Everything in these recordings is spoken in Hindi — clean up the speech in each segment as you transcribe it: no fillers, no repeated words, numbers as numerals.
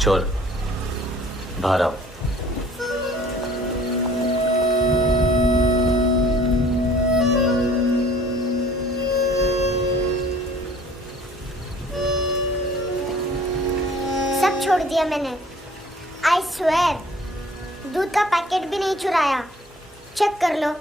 चोर, बाहर आओ। सब छोड़ दिया मैंने। आई स्वेयर, दूध का पैकेट भी नहीं चुराया। चेक कर लो।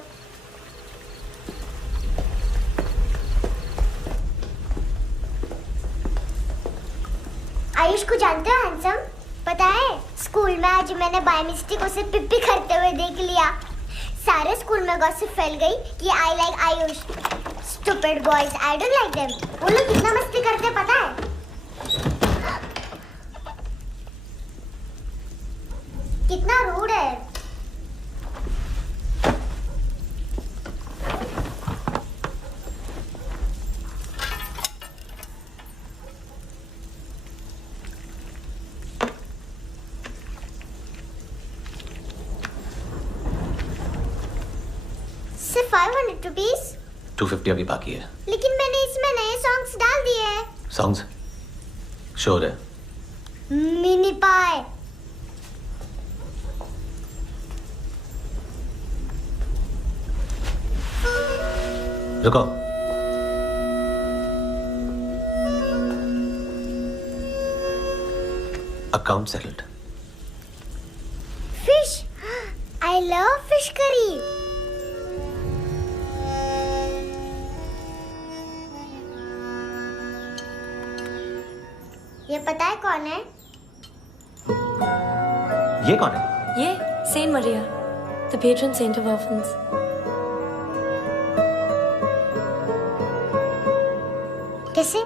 आयुष को जानते हो हैंडसम? पता है, स्कूल में आज मैंने बाय मिस्टेक उसे पिप्पी करते हुए देख लिया। सारे स्कूल में गॉसिप फैल गई कि I like Ayush. Stupid boys, I don't like them. वो लोग कितना मस्ती करते हैं पता है? कितना रूड है। सिर्फ 500 रुपीस। 250 अभी बाकी है। लेकिन मैंने इसमें नए सॉन्ग्स डाल दिए हैं। सॉन्ग्स? शोर है। मिनी पाई। रुको। Account settled. Fish, I love fish curry. ये पता है कौन है? ये कौन है? ये saint Maria, the patron saint of orphans. कैसे?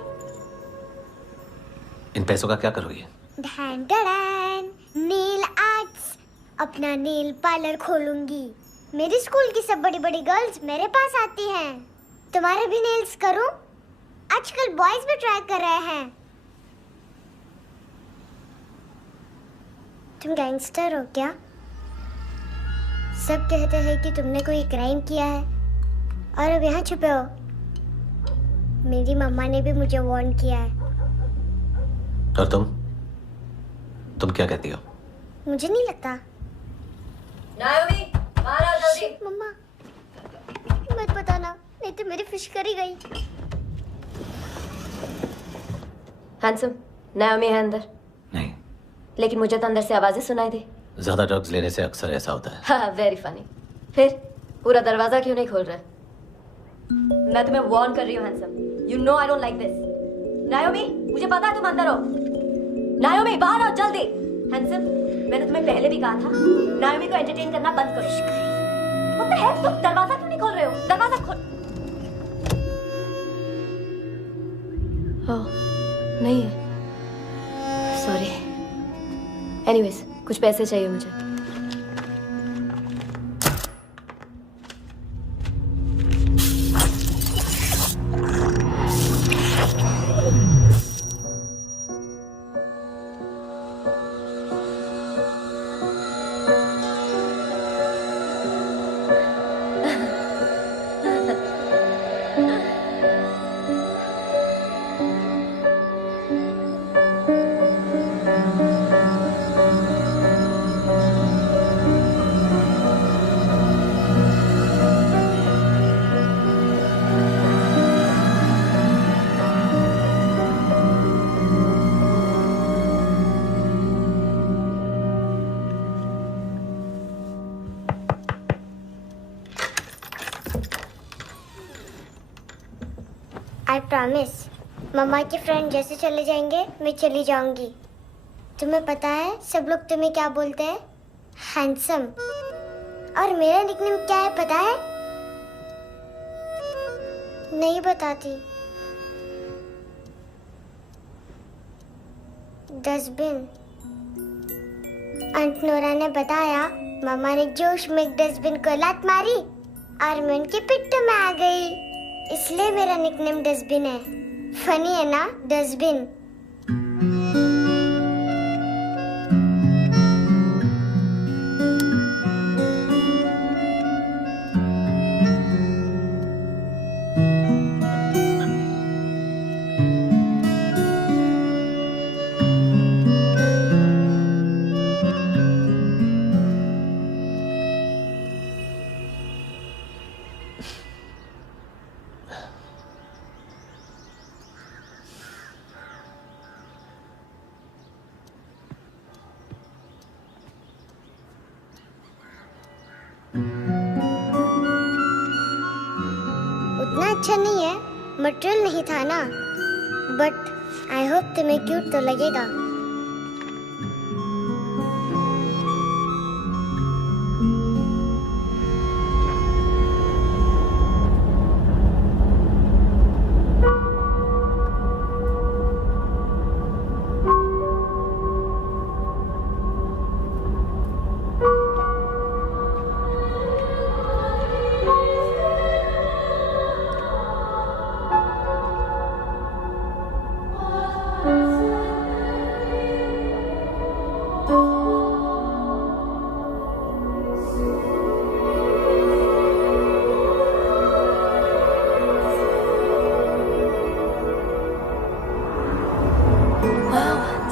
इन पैसों का क्या करोगे? ढैन ढैन, नेल आर्ट्स। अपना नेल पार्लर खोलूंगी। मेरे स्कूल की सब बड़ी बड़ी गर्ल्स मेरे पास आती हैं। तुम्हारे भी नेल्स करूं? आजकल बॉयज भी ट्राई कर रहे हैं। तुम गैंगस्टर हो क्या? सब कहते हैं कि तुमने कोई क्राइम किया है और अब यहाँ छुपे हो। मेरी मम्मा ने भी मुझे वार्न किया है। और तुम क्या कहती हो? मुझे नहीं लगता। नायोमी, बाहर आओ जल्दी। मम्मा, मत बताना, नहीं तो मेरी फिश करी गई। हैंडसम, नायोमी है अंदर। नहीं। लेकिन मुझे तो अंदर से आवाजें सुनाई दी। ज्यादा ड्रग्स लेने से अक्सर ऐसा होता है। हाँ, वेरी फनी। फिर पूरा दरवाजा क्यों नहीं खोल रहे? मैं तुम्हें वार्न कर रही हूँ handsome. You know I don't like this. नायोमी, मुझे पता है तुम अंदर हो। नायोमी, बाहर आओ जल्दी। हैंडसम, मैंने तुम्हें पहले भी कहा था नायोमी को एंटरटेन करना बंद करो। What the heck? तुम दरवाजा क्यों नहीं खोल रहे हो? दरवाजा खोल। ओह, नहीं है। सॉरी। एनीवेज, कुछ पैसे चाहिए मुझे। आई प्रॉमिस, मम्मा के फ्रेंड जैसे चले जाएंगे मैं चली जाऊंगी। तुम्हें पता है सब लोग तुम्हें क्या बोलते हैं? हैंडसम। और मेरा निकनेम क्या है पता है? नहीं बताती। डस्टबिन। आंट नोरा ने बताया मामा ने जोश में एक डस्टबिन को लात मारी और मैं उनके पिट्ठू में आ गई, इसलिए मेरा निकनेम डस्टबिन है। फनी है ना डस्टबिन? अच्छा नहीं है, मटेरियल नहीं था ना, बट आई होप तुम्हें क्यूट तो लगेगा।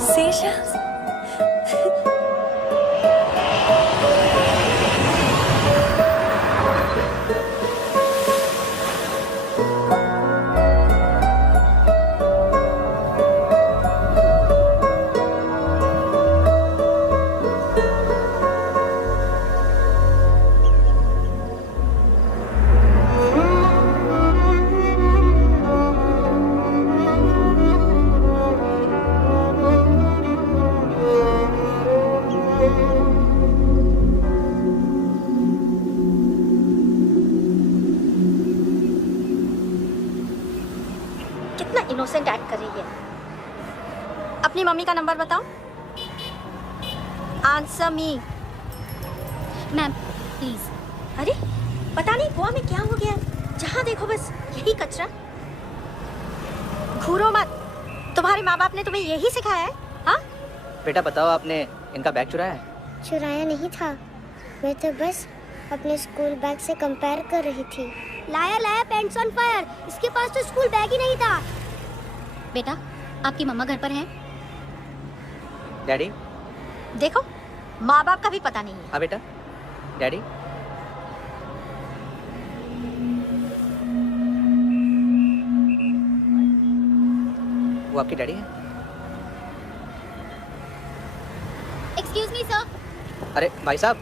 Seashells. कितना इनोसेंट एक्ट कर रही है। अपनी मम्मी का नंबर बताओ। Answer me. Ma'am please. अरे पता नहीं गोवा में क्या हो गया, जहाँ देखो बस यही कचरा। घूरो मत, तुम्हारे माँ बाप ने तुम्हें यही सिखाया है? हाँ बेटा बताओ, आपने इनका बैग चुराया है? चुराया नहीं था, मैं तो बस अपने स्कूल बैग से कंपेयर कर रही थी। लाया लाया पैंट्स ऑन फायर, इसके पास तो स्कूल बैग ही नहीं था। बेटा आपकी मम्मा घर पर हैं? डैडी देखो माँ बाप का भी पता नहीं है। हाँ बेटा। डैडी वो आपकी डैडी है? Excuse me sir. अरे भाई साहब,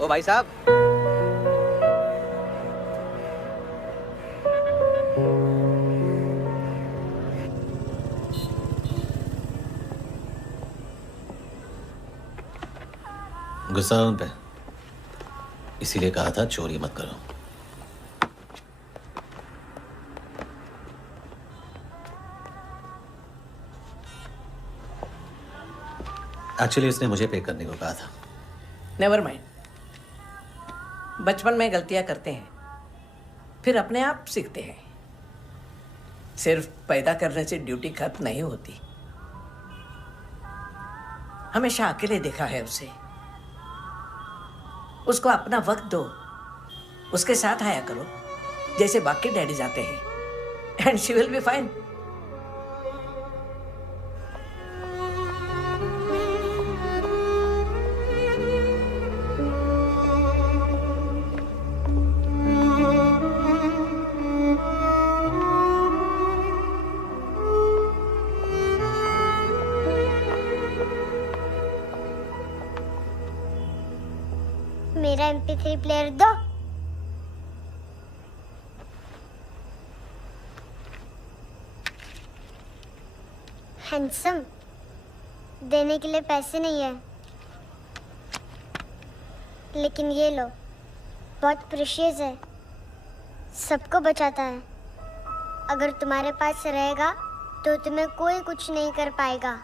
ओ भाई साहब। गुस्सा उन पे, इसीलिए कहा था चोरी मत करो। एक्चुअली उसने मुझे पे करने को कहा था। नेवर माइंड, बचपन में गलतियां करते हैं, फिर अपने आप सीखते हैं। सिर्फ पैदा करने से ड्यूटी खत्म नहीं होती। हमेशा अकेले देखा है उसे। उसको अपना वक्त दो, उसके साथ आया करो जैसे बाकी डैडी जाते हैं, and she will be fine. मेरा MP3 प्लेयर दो। हैंडसम, देने के लिए पैसे नहीं है, लेकिन ये लो, बहुत प्रेशियस है, सबको बचाता है। अगर तुम्हारे पास रहेगा तो तुम्हें कोई कुछ नहीं कर पाएगा।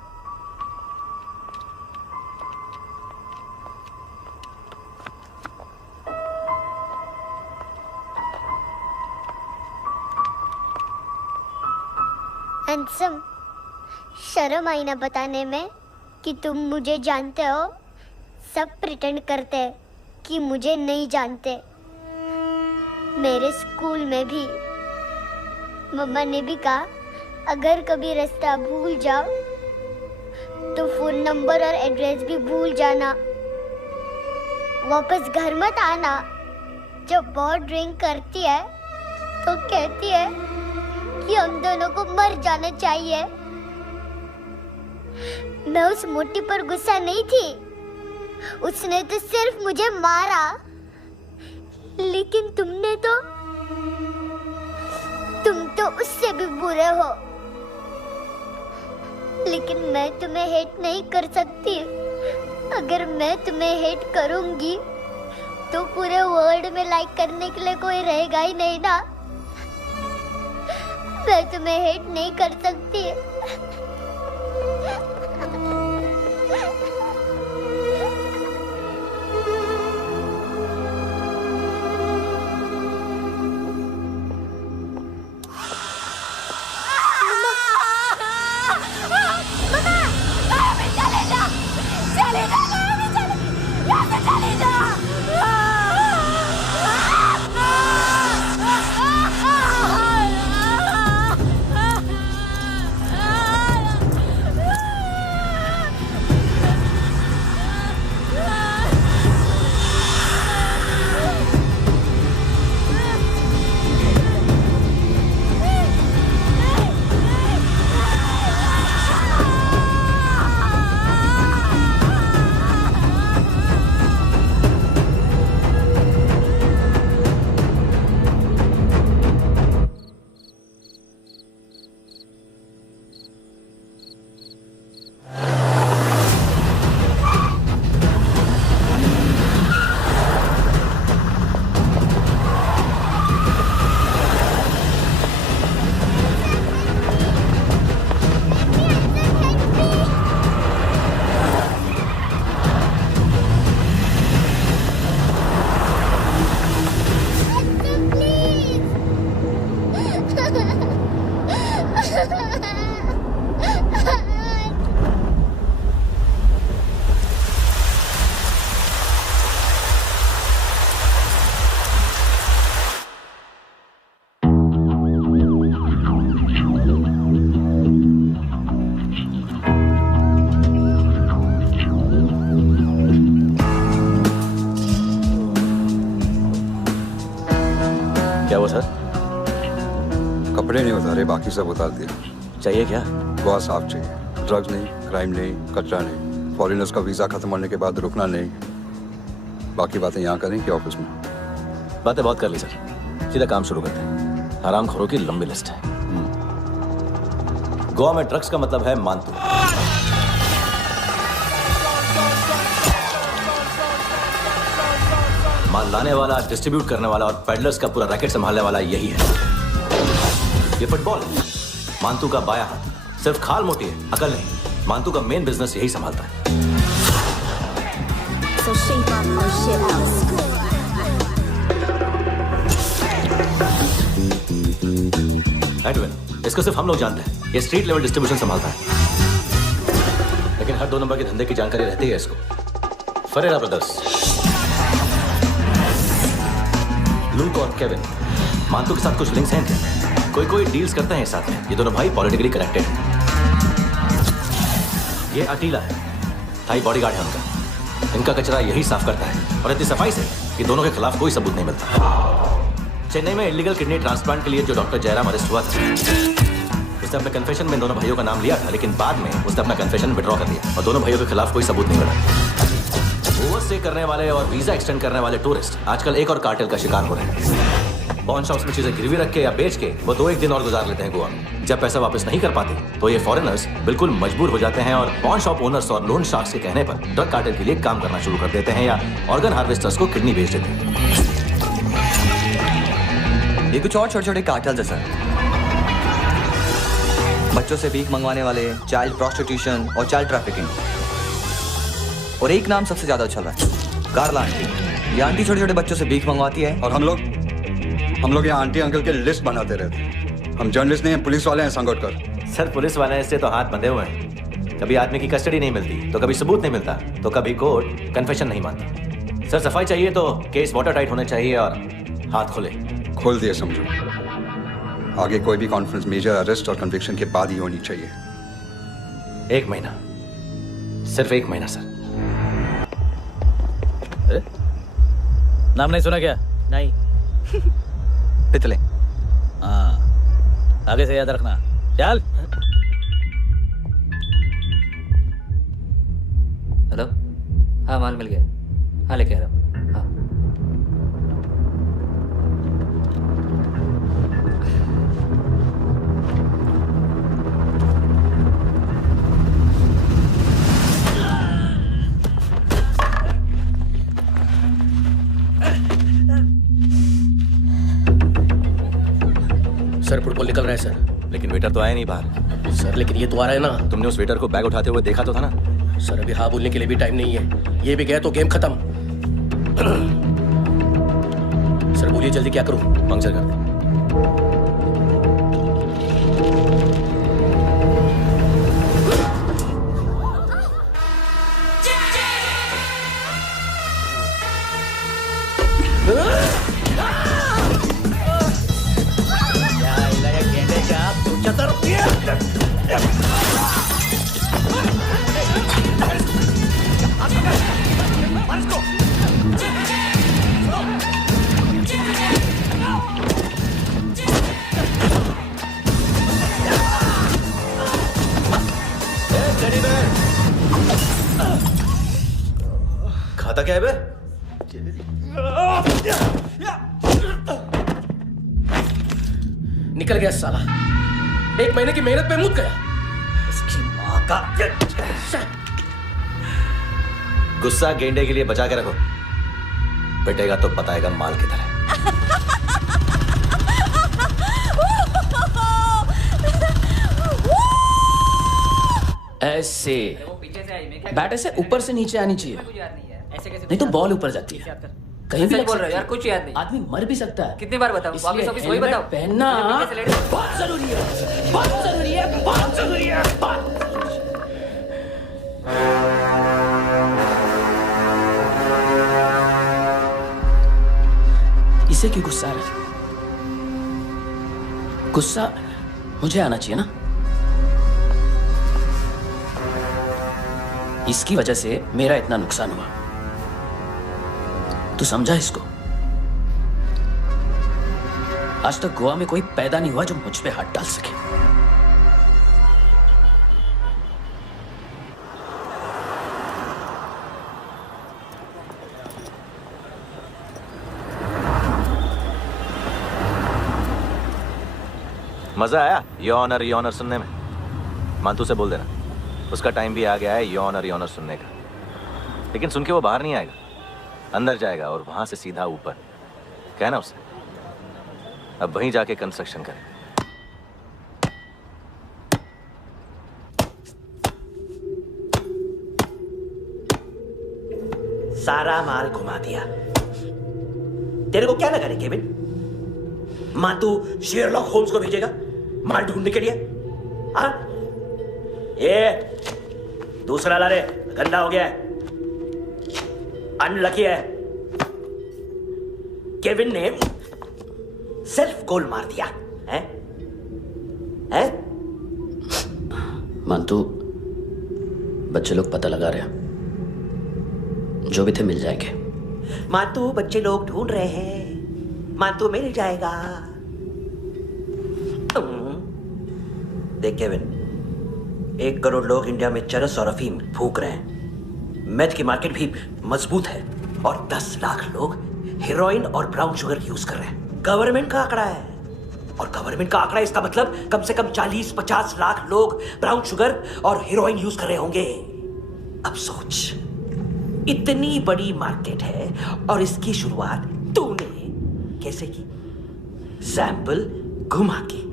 हैंडसम, शर्म आई ना बताने में कि तुम मुझे जानते हो। सब प्रिटेंड करते हैं कि मुझे नहीं जानते। मेरे स्कूल में भी मम्मा ने भी कहा, अगर कभी रास्ता भूल जाओ तो फोन नंबर और एड्रेस भी भूल जाना। वापस घर मत आना। जब बहुत ड्रिंक करती है तो कहती है कि हम दोनों को मर जाना चाहिए। मैं उस मोटी पर गुस्सा नहीं थी, उसने तो सिर्फ मुझे मारा, लेकिन तुमने तो तुम तो उससे भी बुरे हो, लेकिन मैं तुम्हें हेट नहीं कर सकती। अगर मैं तुम्हें हेट करूंगी तो पूरे वर्ल्ड में लाइक करने के लिए कोई रहेगा ही नहीं ना। मैं तुम्हें हेट नहीं कर सकती। क्या हुआ सर? कपड़े नहीं उतारे, बाकी सब उतार दिए। चाहिए क्या? गोवा साफ चाहिए। ड्रग्स नहीं, क्राइम नहीं, कचरा नहीं। फॉरेनर्स का वीज़ा खत्म होने के बाद रुकना नहीं। बाकी बातें यहाँ करें कि ऑफिस में? बातें बहुत कर ली सर, सीधा काम शुरू करते हैं। हरामखोरों की लंबी लिस्ट है। गोवा में ड्रग्स का मतलब है मानतू। माल लाने वाला, डिस्ट्रीब्यूट करने वाला और पेडलर्स का पूरा रैकेट संभालने वाला यही है। ये फुटबॉल है, मानतू का बायां हाथ। सिर्फ खाल मोटी है, अकल नहीं। मानतू का मेन बिजनेस यही संभालता है। So shape up or shit out. Edwin, इसको सिर्फ हम लोग जानते हैं। ये स्ट्रीट लेवल डिस्ट्रीब्यूशन संभालता है, लेकिन हर 2 नंबर के धंधे की जानकारी रहती है इसको। फरेरा ब्रदर्स, लूक और केविन, मानतू के साथ कुछ लिंक्स हैं क्या? कोई डील्स करते हैं साथ में। ये दोनों भाई पॉलिटिकली कनेक्टेड हैं। ये अटीला है, थाई बॉडीगार्ड है उनका। इनका कचरा यही साफ करता है और इतनी सफाई से कि दोनों के खिलाफ कोई सबूत नहीं मिलता। चेन्नई में इलीगल किडनी ट्रांसप्लांट के लिए जो डॉक्टर जयराम अरेस्ट हुआ था, उसने अपने कन्फेशन में दोनों भाइयों का नाम लिया था, लेकिन बाद में उसने अपना कन्फेशन विड्रॉ कर दिया और दोनों भाइयों के खिलाफ कोई सबूत नहीं मिला। ओवरस्टे करने वाले और वीजा एक्सटेंड करने वाले टूरिस्ट आजकल एक और कार्टेल का शिकार हो रहे हैं। पॉन शॉप्स में चीजें गिरवी रख के या बेच के वो 2-1 दिन और गुजार लेते हैं गोवा में। जब पैसा वापस नहीं कर पाते तो ये फॉरेनर्स बिल्कुल मजबूर हो जाते हैं और पॉन शॉप ओनर्स और लोन शार्क्स के कहने पर ड्रग कार्टेल के लिए काम करना शुरू कर देते हैं या ऑर्गन हार्वेस्टर्स को किडनी बेच देते हैं। ये कुछ और छोटे छोटे कार्टेल्स है सर। बच्चों से भीख मंगवाने वाले, चाइल्ड प्रोस्टिट्यूशन और चाइल्ड ट्रैफिकिंग। और एक नाम सबसे ज्यादा उछल रहा है, कार्ला आंटी। ये आंटी छोटे छोटे बच्चों से भीख मंगवाती है। और हम लोग यहाँ आंटी अंकल के लिस्ट बनाते रहते हैं। हम जर्नलिस्ट नहीं हैं, पुलिस वाले हैं संगोटकर। सर पुलिस वाले हैं, इससे तो हाथ बंधे हुए हैं। कभी आदमी की कस्टडी नहीं मिलती तो कभी सबूत नहीं मिलता तो कभी कोर्ट कन्फेशन नहीं मानता। सर सफाई चाहिए तो केस वाटर टाइट होने चाहिए और हाथ खुले। खोल दिए समझो। आगे कोई भी कॉन्फ्रेंस मेजर अरेस्ट और कन्विक्शन के बाद ही होनी चाहिए। 1 महीना, सिर्फ 1 महीना सर। नाम नहीं सुना क्या? नहीं। पितले। हाँ, आगे से याद रखना। चल। हेलो, हाँ माल मिल गया। हाँ लेके आ रहा हूँ। हाँ निकल रहा है सर। लेकिन वेटर तो आया नहीं बाहर। सर लेकिन ये तो आ रहा है ना। तुमने उस वेटर को बैग उठाते हुए देखा तो था ना? सर अभी हाँ बोलने के लिए भी टाइम नहीं है, ये भी गया तो गेम खत्म। सर बोलिए जल्दी क्या करूं? पंक्चर कर दे। खाता क्या है बे? निकल गया साला, 1 महीने की मेहनत पे मुद गया। इसकी माँ का गुस्सा गेंडे के लिए बचा के रखो, पिटेगा तो बताएगा माल किधर है। ऐसे बैट ऐसे ऊपर से नीचे आनी चाहिए, नहीं तो बॉल ऊपर जाती है। कहीं भी बोल रहे हो यार, कुछ याद नहीं। आदमी मर भी सकता है। कितनी बार बताऊं? वही बताओ। पहनना बहुत जरूरी है, बहुत जरूरी है, बहुत जरूरी है। इसे क्यों गुस्सा आ रहा है? गुस्सा मुझे आना चाहिए ना। इसकी वजह से मेरा इतना नुकसान हुआ, तू समझा इसको? आज तक गोवा में कोई पैदा नहीं हुआ जो मुझ पे हाथ डाल सके। मजा आया यॉनर सुनने में? मानतू से बोल देना, उसका टाइम भी आ गया है यॉनर सुनने का। लेकिन सुन के वो बाहर नहीं आएगा, अंदर जाएगा और वहां से सीधा ऊपर। कहना उसे अब वहीं जाके कंस्ट्रक्शन करें। सारा माल घुमा दिया। तेरे को क्या लगा रे केविन? मां तू शेरलॉक होम्स को भेजेगा माल ढूंढने के लिए? हाँ? ये दूसरा ला रे, गंदा हो गया है, अनलकी है। केविन ने सेल्फ गोल मार दिया है? हैं? मानतू, बच्चे लोग पता लगा रहे हैं, जो भी थे मिल जाएंगे। मातू बच्चे लोग ढूंढ रहे हैं, मातू मिल जाएगा। देख केविन, 1 करोड़ लोग इंडिया में चरस और अफीम फूक रहे हैं, मैथ की मार्केट भी मजबूत है, और 10 लाख लोग हेरोइन और ब्राउन शुगर यूज कर रहे हैं। गवर्नमेंट का आंकड़ा है, और गवर्नमेंट का आंकड़ा, इसका मतलब कम से कम 40-50 लाख लोग ब्राउन शुगर और हेरोइन यूज कर रहे होंगे। अब सोच, इतनी बड़ी मार्केट है और इसकी शुरुआत तूने कैसे की? सैंपल घुमा के।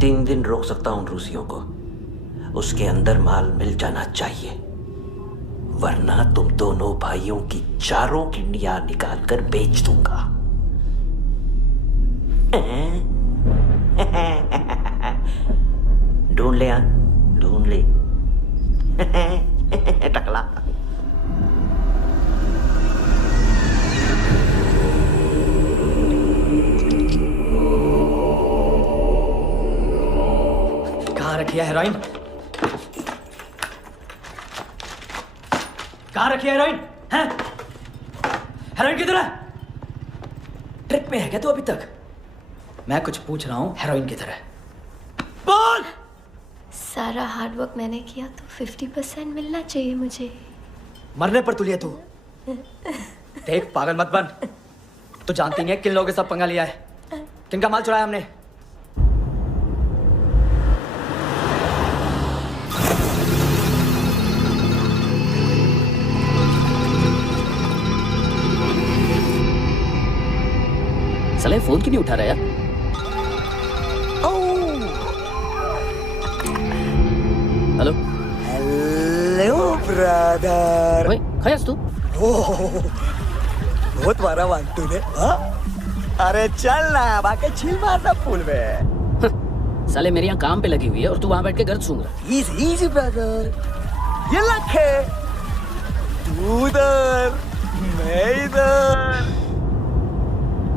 3 दिन रोक सकता हूं रूसियों को, उसके अंदर माल मिल जाना चाहिए, वरना तुम दोनों भाइयों की 4 किडनियां निकाल कर बेच दूंगा। ढूंढ ले, ढूंढ ले टकला। कहाँ रखी है हेरोइन? कहाँ रखी है हेरोइन? हैं? हेरोइन किधर है? ट्रिप में है क्या तू अभी तक? मैं कुछ पूछ रहा हूँ, हेरोइन किधर है? बोल! सारा हार्डवर्क मैंने किया तो 50% मिलना चाहिए मुझे। मरने पर तुलिए तू। देख पागल मत बन, तू जानती नहीं है किन लोगों के साथ पंगा लिया है, किनका माल चुराया हमने। साले फोन क्यों नहीं उठा रहा यार? Hello hello brother. ओए खयास तू? बहुत मारा वांटू ने। हाँ? अरे चल ना, बाकी चिल मारना पूल में। साले मेरे यहाँ काम पे लगी हुई है और तू वहाँ बैठ के गर्द सूंघ रहा। इजी ब्रदर, ये लक है। तू उधर, मैं इधर।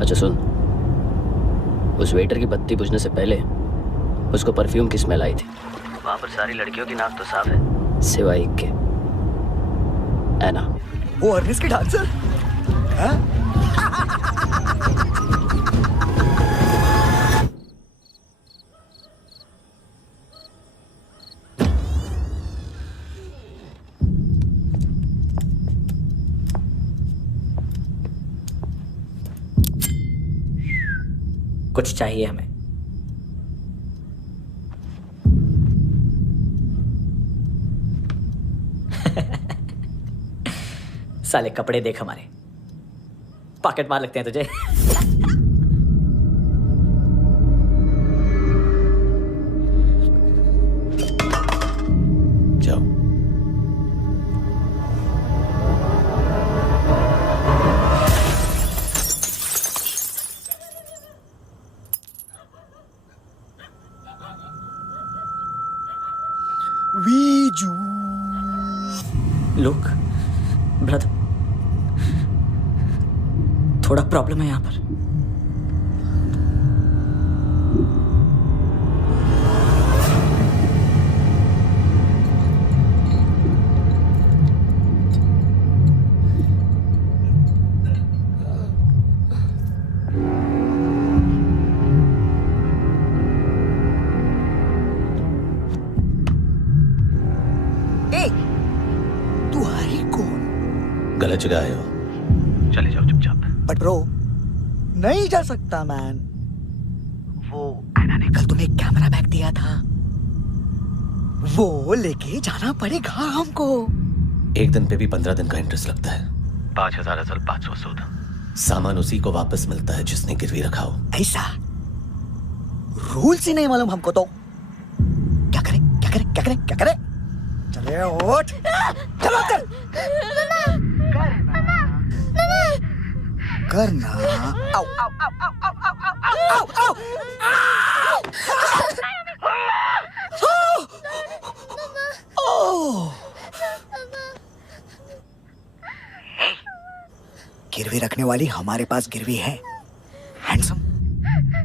अच्छा सुन, उस वेटर की बत्ती बुझने से पहले उसको परफ्यूम की स्मेल आई थी। वहाँ पर सारी लड़कियों की नाक तो साफ है, सिवाय एक के। ऐना। वो अर्निस की डांसर? हाँ? कुछ चाहिए हमें। साले कपड़े देख हमारे, पॉकेट मार लगते हैं तुझे। जाओ। वीजू। लुक ब्रदर, थोड़ा प्रॉब्लम है यहाँ पर। तू है कौन? गलत जगह आए हो, चले जाओ चुपचाप। बट ब्रो, नहीं जा सकता मैन। वो ऐना ने कल तुम्हें कैमरा बैग दिया था, वो लेके जाना पड़ेगा हमको। एक दिन पे भी 15 दिन का इंटरेस्ट लगता है। 5,000 असल 500 सूद। सामान उसी को वापस मिलता है जिसने गिरवी रखा हो। ऐसा रूल्स ही नहीं मालूम हमको तो। क्या करें क्या करें क्या करें क्या करें? चले उठ, चलो कर करना। आओ आओ आओ आओ आओ आओ आओ आओ आओ। गिरवी रखने वाली हमारे पास गिरवी है। हैंडसम,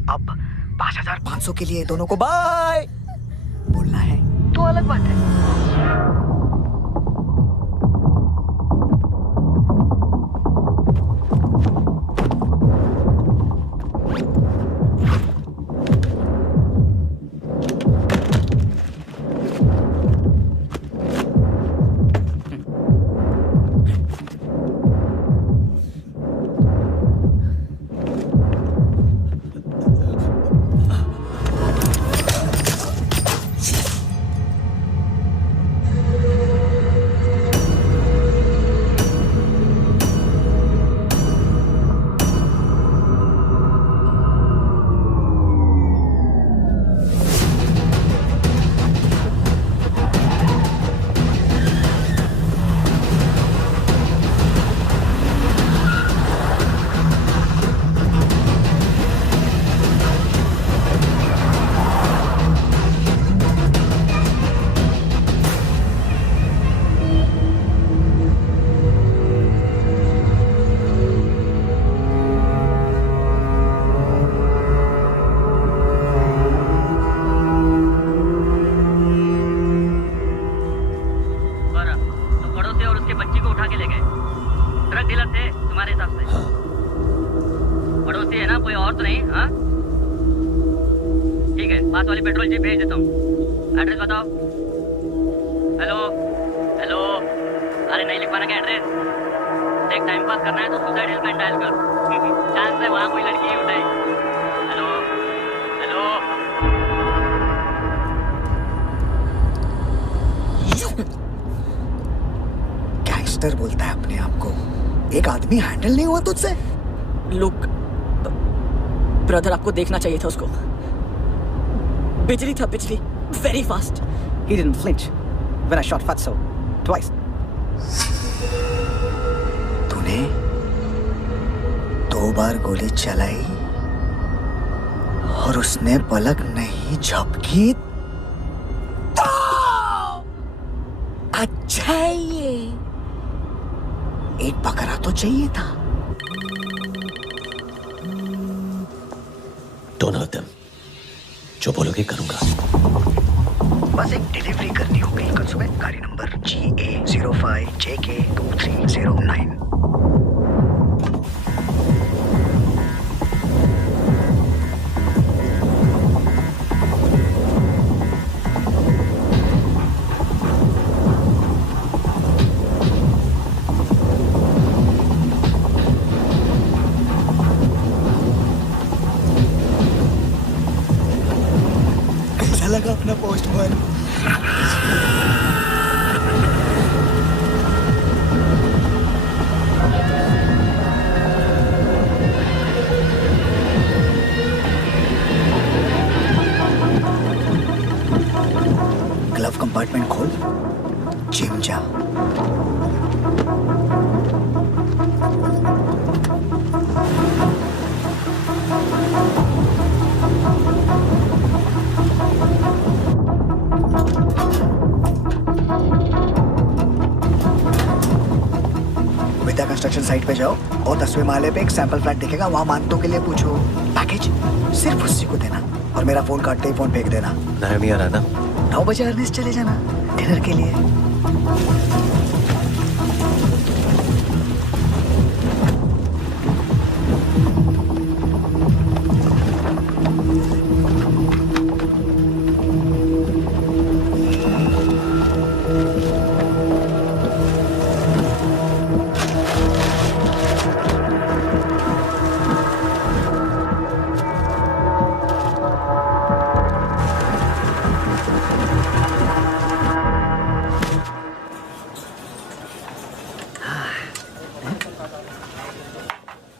अब 5,500 के लिए दोनों को बाय बोलना है तो अलग बात है। पास वाली पेट्रोल जीप भेज देता हूँ। एड्रेस बताओ। हेलो हेलो, अरे नहीं लिख पाना क्या एड्रेस? देख टाइम पास करना है तो सुसाइड हेल्पलाइन डायल कर। चांस है वहाँ कोई लड़की ही उठाए। हेलो हेलो, गैंगस्टर बोलता है अपने आप को। एक आदमी हैंडल नहीं हुआ तुझसे? लुक, ब्रदर आपको देखना चाहिए था उसको। बिजली था, बिजली, very fast. He didn't flinch when I shot Fatso twice. तूने 2 बार गोली चलाई और उसने पलक नहीं झपकी तो अच्छा है ये। एक बकरा तो चाहिए था। Don't hurt them. जो बोलोगे करूंगा। बस एक डिलीवरी करनी हो गई कल सुबह। गाड़ी नंबर GA05JK2309। कैसा लगा अपना पोस्टमैन? ग्लव कंपार्टमेंट खोल, जिम जा। विद्या कंस्ट्रक्शन साइट पे जाओ और 10वें माले पे एक सैंपल फ्लैट दिखेगा, वहां मानतों के लिए पूछो। पैकेज सिर्फ उसी को देना और मेरा फोन काटते ही फोन फेंक देना। नायमी आ रहा ना? 9 बजे अर्नेस्ट चले जाना डिनर के लिए।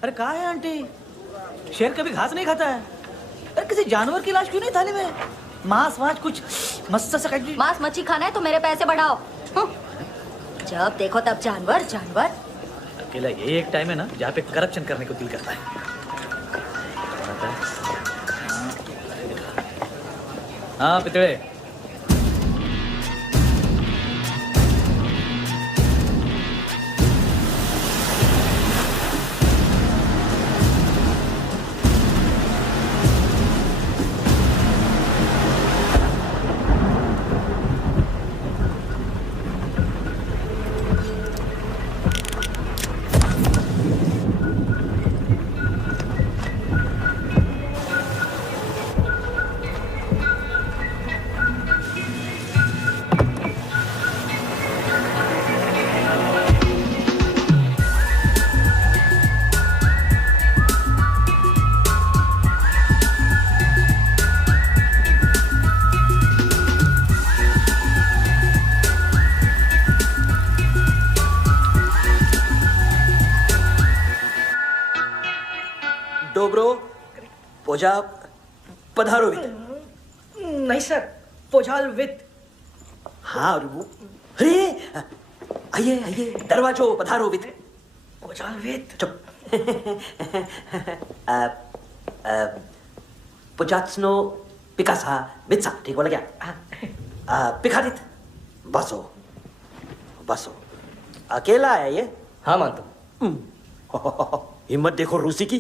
अरे कहाँ है आंटी? शेर कभी घास नहीं खाता है। अरे किसी जानवर की लाश क्यों नहीं थाली में? मांस वांस कुछ मस्त सा काट। मांस मच्छी खाना है तो मेरे पैसे बढ़ाओ। जब देखो तब जानवर जानवर। अकेला ये एक टाइम है ना जहाँ पे करप्शन करने को दिल करता है। हाँ पितड़े, डोब्रो पोजा पधारोवित। नहीं सर, पोजालवित। हाँ अरे आइए आइए, दरवाजो पधारोवित। पोजालवित। चुप। पुजात्सनो पिकासा मित्सा, ठीक बोला क्या? पिखादित बसो बसो। अकेला है ये? हाँ मानता हूँ। हिम्मत देखो रूसी की।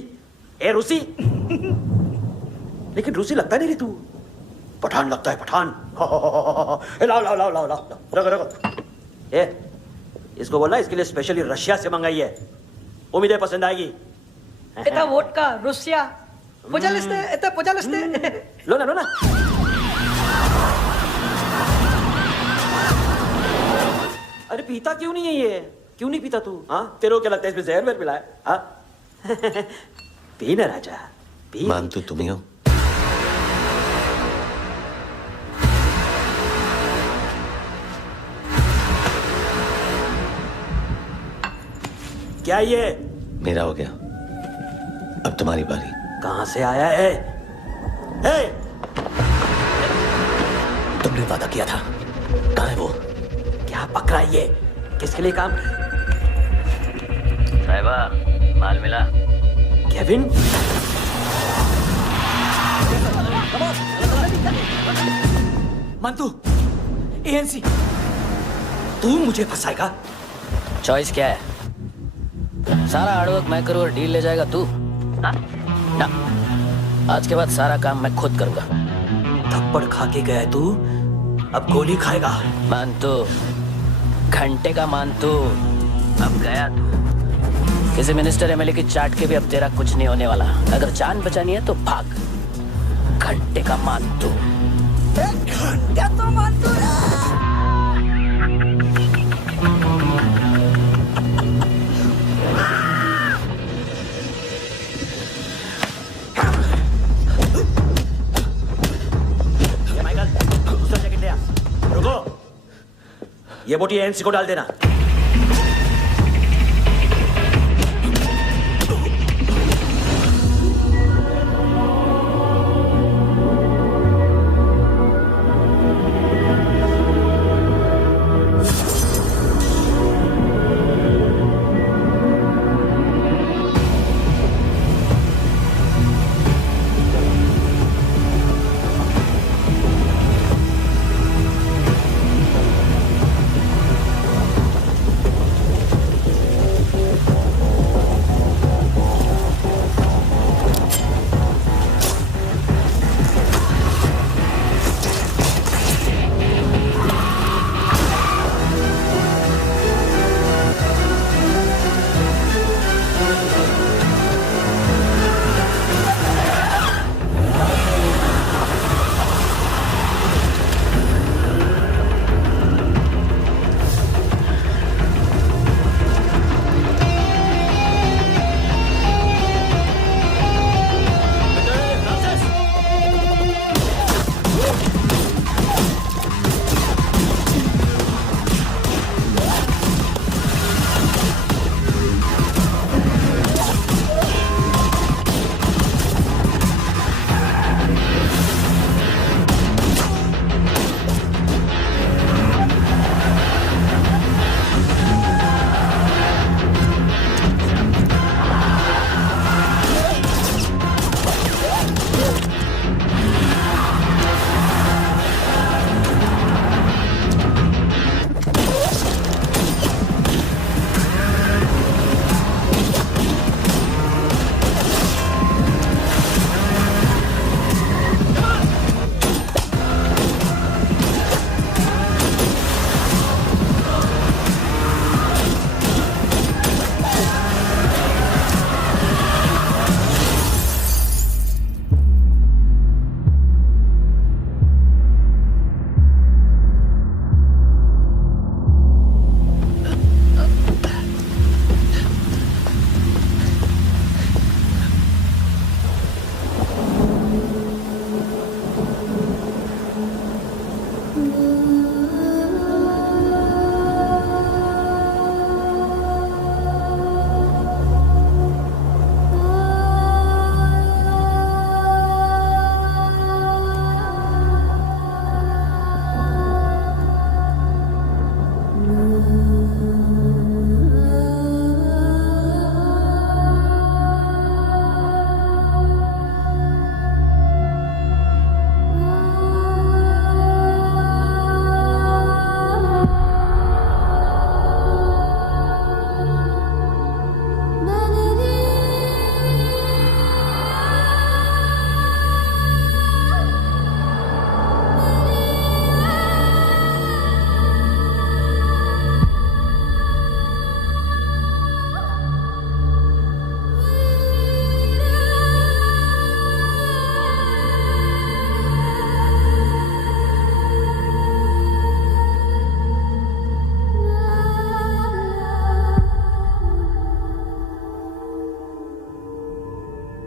ए रूसी। लेकिन रूसी लगता नहीं रे तू, पठान लगता है पठान। लाओ लाओ लाओ लाओ लाओ, रखो रखो। ए इसको बोलना इसके लिए स्पेशली रशिया से मंगाई है, उम्मीद है पसंद आएगी। इतना वोडका रुसिया पोजालिस्ते, इतना पोजालिस्ते। लो ना लो ना। अरे पीता क्यों नहीं है ये? क्यों नहीं पीता तू? हाँ तेरे को क्या लगता है इसमें जहर वहर मिला है? हाँ पी ना राजा पी। मान तो तुम ही हो। क्या ये? मेरा हो गया, अब तुम्हारी बारी। कहां से आया है? हे! तुमने वादा किया था, कहाँ है वो? क्या पकड़ा है ये? किसके लिए काम? साहिबा, माल मिला? केविन? मंतू, एएनसी। तू मुझे फंसाएगा? चॉइस क्या है? सारा हार्डवर्क मैं करूँ और डील ले जाएगा तू? हाँ? ना, आज के बाद सारा काम मैं खुद करूंगा। थप्पड़ खा के गया तू, अब गोली खाएगा। मानतू, घंटे का मानतू, अब गया तू। किसी मिनिस्टर एमएलए की चाट के भी अब तेरा कुछ नहीं होने वाला। अगर जान बचानी है तो भाग। घंटे का मानतू। घंटे तो मानतू ना। ये बोटी एएनसी को डाल देना।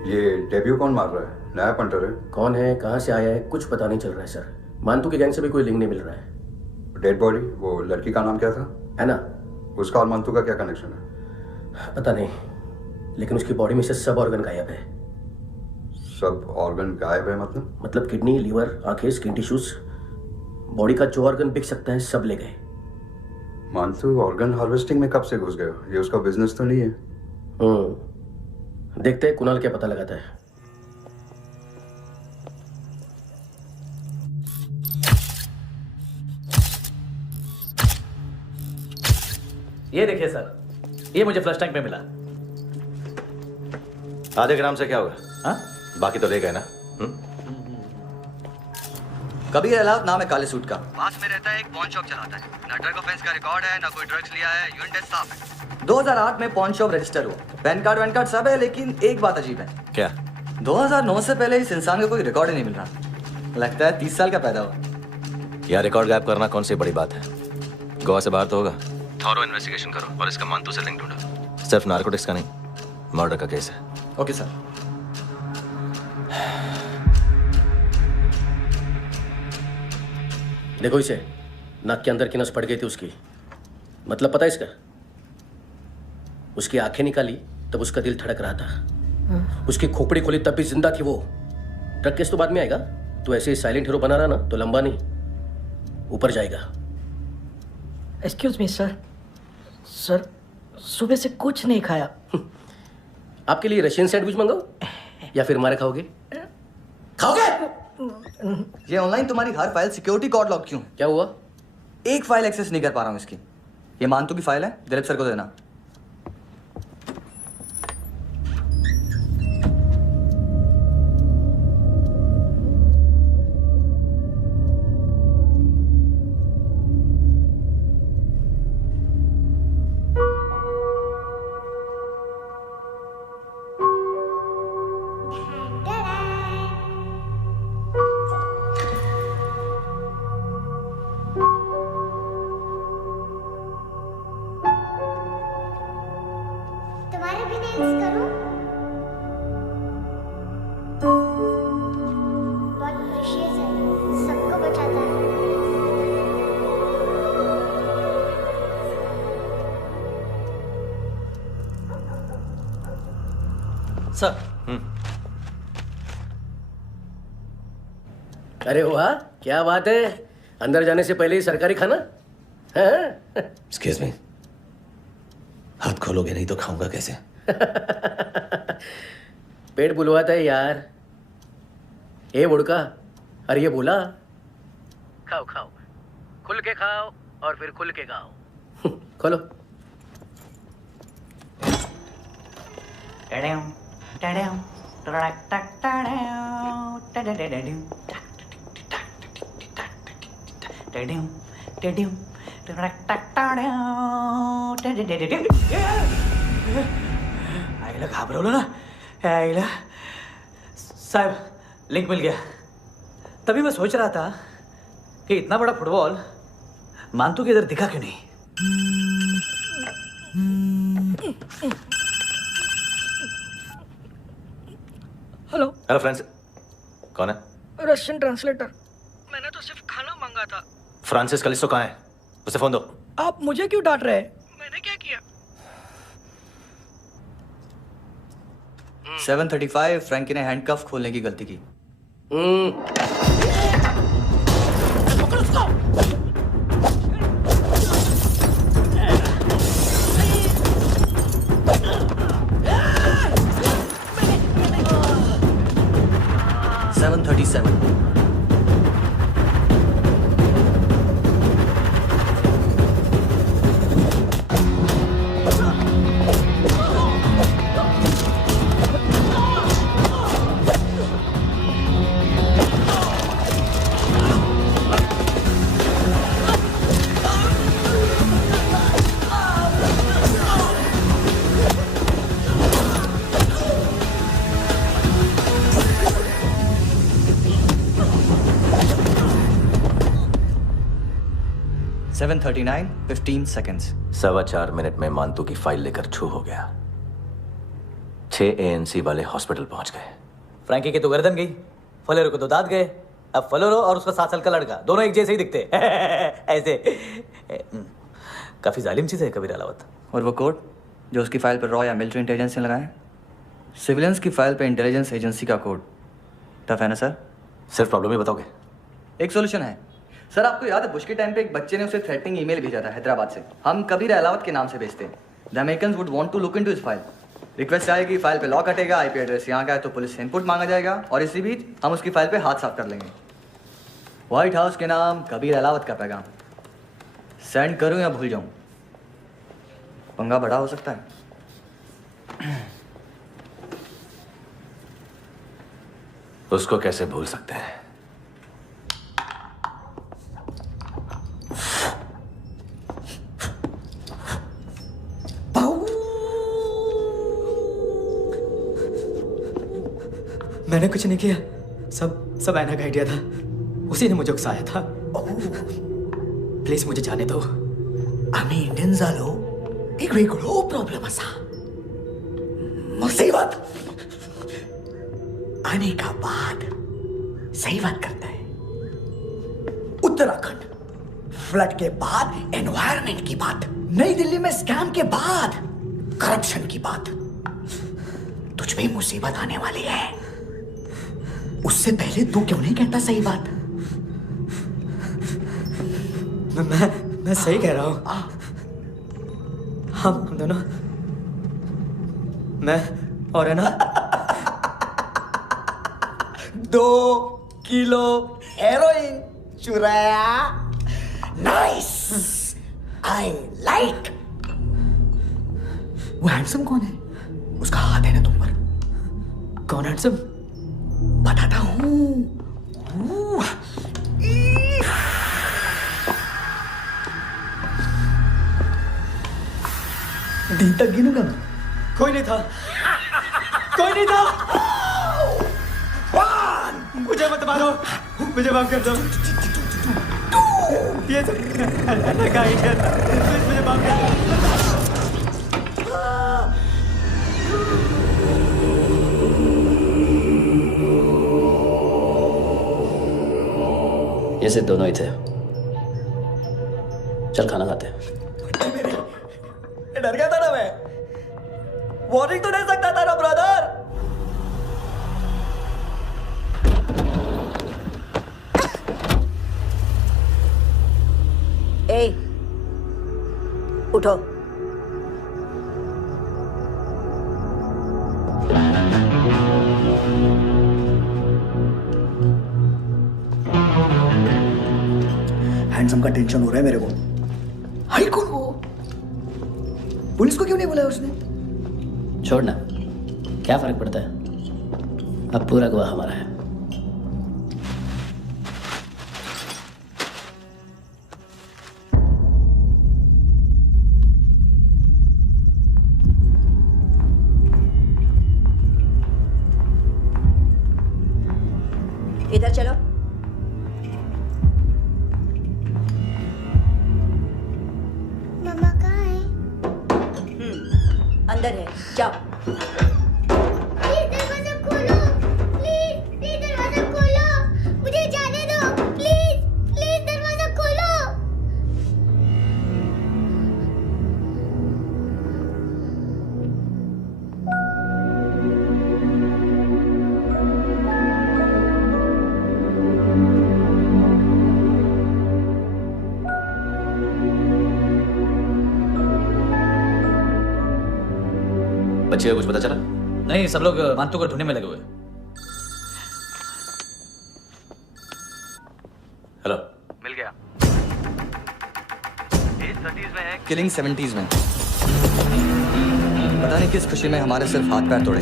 ये डेब्यू कौन मार रहा है? नया पंटर है? कौन है, कहाँ से आया है, कुछ पता नहीं चल रहा है सर। मानतू के गैंग से भी कोई लिंक नहीं मिल रहा है। डेड बॉडी, वो लड़की का नाम क्या था? है ना? उसका और मंतू का क्या कनेक्शन है? पता नहीं, लेकिन उसकी बॉडी में से सब ऑर्गन गायब है। सब ऑर्गन गायब है मतलब किडनी, लीवर, आंखें, स्किन टिश्यूज, बॉडी का जो ऑर्गन बिक सकता है सब ले गए। मानसू ऑर्गन हार्वेस्टिंग में कब से घुस गए हो? ये उसका बिजनेस तो नहीं है? देखते हैं कुणाल क्या पता लगाता है। ये देखिए सर, ये मुझे फ्लश टैंक में मिला। आधे ग्राम से क्या होगा? हाँ? बाकी तो ले गए ना? कबीर अलाव नाम है काले सूट का, पास में रहता है, एक पॉन शॉप चलाता है। ना ड्रग ऑफेंस का रिकॉर्ड है, ना कोई ड्रग्स लिया है, यूरिन टेस्ट साफ है। 2008 में पॉन शॉप रजिस्टर हुआ, पैन कार्ड सब है, लेकिन एक बात अजीब है। क्या? 2009 से पहले इस इंसान का कोई रिकॉर्ड ही नहीं मिल रहा। लगता है 30 साल का पैदा हुआ। यार रिकॉर्ड गायब करना कौन सी बड़ी बात है? गोवा से बाहर तो होगा। थॉरो इन्वेस्टिगेशन करो और इसका मानतू से लिंक ढूंढो। सिर्फ नारकोटिक्स का नहीं, मर्डर का केस है। Okay sir. देखो इसे, नाक के अंदर की नस फट गई थी उसकी। मतलब पता है इसका? उसकी आंखें निकाली तब उसका दिल धड़क रहा था। उसकी खोपड़ी खोली तब भी जिंदा थी वो। ड्रग केस तो बाद में आएगा। तो ऐसे ही साइलेंट हीरो बना रहा ना तो लंबा नहीं, ऊपर जाएगा। एक्सक्यूज मी सर, सुबह से कुछ नहीं खाया। आपके लिए रशियन सैंडविच मंगाओ या फिर हमारे खाओगे? ये ऑनलाइन तुम्हारी हर फाइल सिक्योरिटी कॉर्ड लॉक क्यों? क्या हुआ? एक फाइल एक्सेस नहीं कर पा रहा हूँ इसकी। ये मानतू की फाइल है, दिलीप सर को देना। तुम्हारे भी नेल्स करूं? बहुत प्रेशियस है, सबको बचाता है। सर। अरे वाह, क्या बात है। अंदर जाने से पहले ही सरकारी खाना। एक्सक्यूज मी, हाथ खोलोगे नहीं तो खाऊंगा कैसे? पेट बुलवाता है यार। ए बुड़का, अरे ये बोला। खाओ खाओ, खुल के खाओ और फिर खुल के गाओ। खोलो। आईला घाबरवलं ना आईला। साहब, लिंक मिल गया। तभी मैं सोच रहा था कि इतना बड़ा फुटबॉल मानतू के इधर दिखा क्यों नहीं। हेलो हेलो फ्रेंड्स, कौन है? Russian translator. मैंने तो सिर्फ खाना मांगा था। फ्रांसिस कलिस्टो कहाँ है? उसे फोन दो। आप मुझे क्यों डांट रहे हैं? मैंने क्या किया? 7:35 फ्रैंकी ने हैंडकफ खोलने की गलती की। Seven 15 seconds। 4.25 मिनट में मानतू की फाइल लेकर छू हो गया। 6 ANC वाले हॉस्पिटल पहुंच गए। फ्रैंकी की तो गर्दन गई, फलेरो को तो दांत गए। अब फलेरो और उसका 7 साल का लड़का दोनों एक जैसे ही दिखते ऐसे। काफी जालिम चीज है कबीर अलावत। और वो कोड जो उसकी फाइल पर रॉ या मिलिट्री इंटेलिजेंस ने लगाया, सिविलियंस की फाइल पे इंटेलिजेंस एजेंसी का कोड टफ है ना सर? सिर्फ प्रॉब्लम ही बताओगे? एक सोल्यूशन है सर। आपको याद है बुश के टाइम पे एक बच्चे ने उसे थ्रेटनिंग ईमेल भेजा था हैदराबाद से। हम कबीर अहलावत के नाम से भेजते हैं। The Americans would want to look into his file. Request आएगी, फाइल पे लॉक हटेगा, आईपी एड्रेस यहाँ का है तो पुलिस से इनपुट मांगा जाएगा और इसी बीच हम उसकी फाइल पे हाथ साफ कर लेंगे। व्हाइट हाउस के नाम कबीर अहलावत का पैगाम। सेंड करूं या भूल जाऊं? पंगा बड़ा हो सकता है। उसको कैसे भूल सकते हैं? मैंने कुछ नहीं किया, सब ऐना का आइडिया था। उसी ने मुझे उकसाया था। प्लीज मुझे जाने दो। आम्ही इंडियन झालो एक वेगळो प्रॉब्लेम असा मग सही बात आने का बाद सही बात करता है। उत्तराखंड फ्लड के बाद एनवायरनमेंट की बात, नई दिल्ली में स्कैम के बाद करप्शन की बात। तुझ पे मुसीबत आने वाली है, उससे पहले तू क्यों नहीं कहता सही बात? मैं सही कह रहा हूं। हम दोनों, मैं और है ना 2 किलो हेरोइन चुराया। Nice, I like. वो हैंडसम कौन है? उसका हाथ है ना तुम पर? कौन हैंडसम? बताता हूं। दिन तक गिनूंगा मैं। कोई नहीं था, कोई नहीं था। मुझे मत मारो, मुझे माफ कर दो। ये का आइडिया था, मुझे माफ कर दो। ये सिर्फ दोनों ही थे। चल खाना खाते हैं। डर गया था ना मैं। वार्निंग तो दे सकता था ना ब्रदर। ए, उठो। हैंडसम का टेंशन हो रहा है मेरे को। हाई कौन वो? पुलिस को क्यों नहीं बुलाया उसने? छोड़ना, क्या फर्क पड़ता है? अब पूरा गवाह हमारा है। इधर चलो। मम्मा कहाँ है? अंदर है, जाओ। प्लीज दरवाजा खोलो, प्लीज दरवाजा खोलो, मुझे जाने दो, प्लीज दरवाजा खोलो। बच्चे को कुछ पता चला? नहीं, सब लोग मानतू को ढूंढने में लगे हुए। हेलो, मिल गया। एज 30s में है, किलिंग 70s में। पता नहीं किस खुशी में हमारे सिर्फ हाथ पैर तोड़े,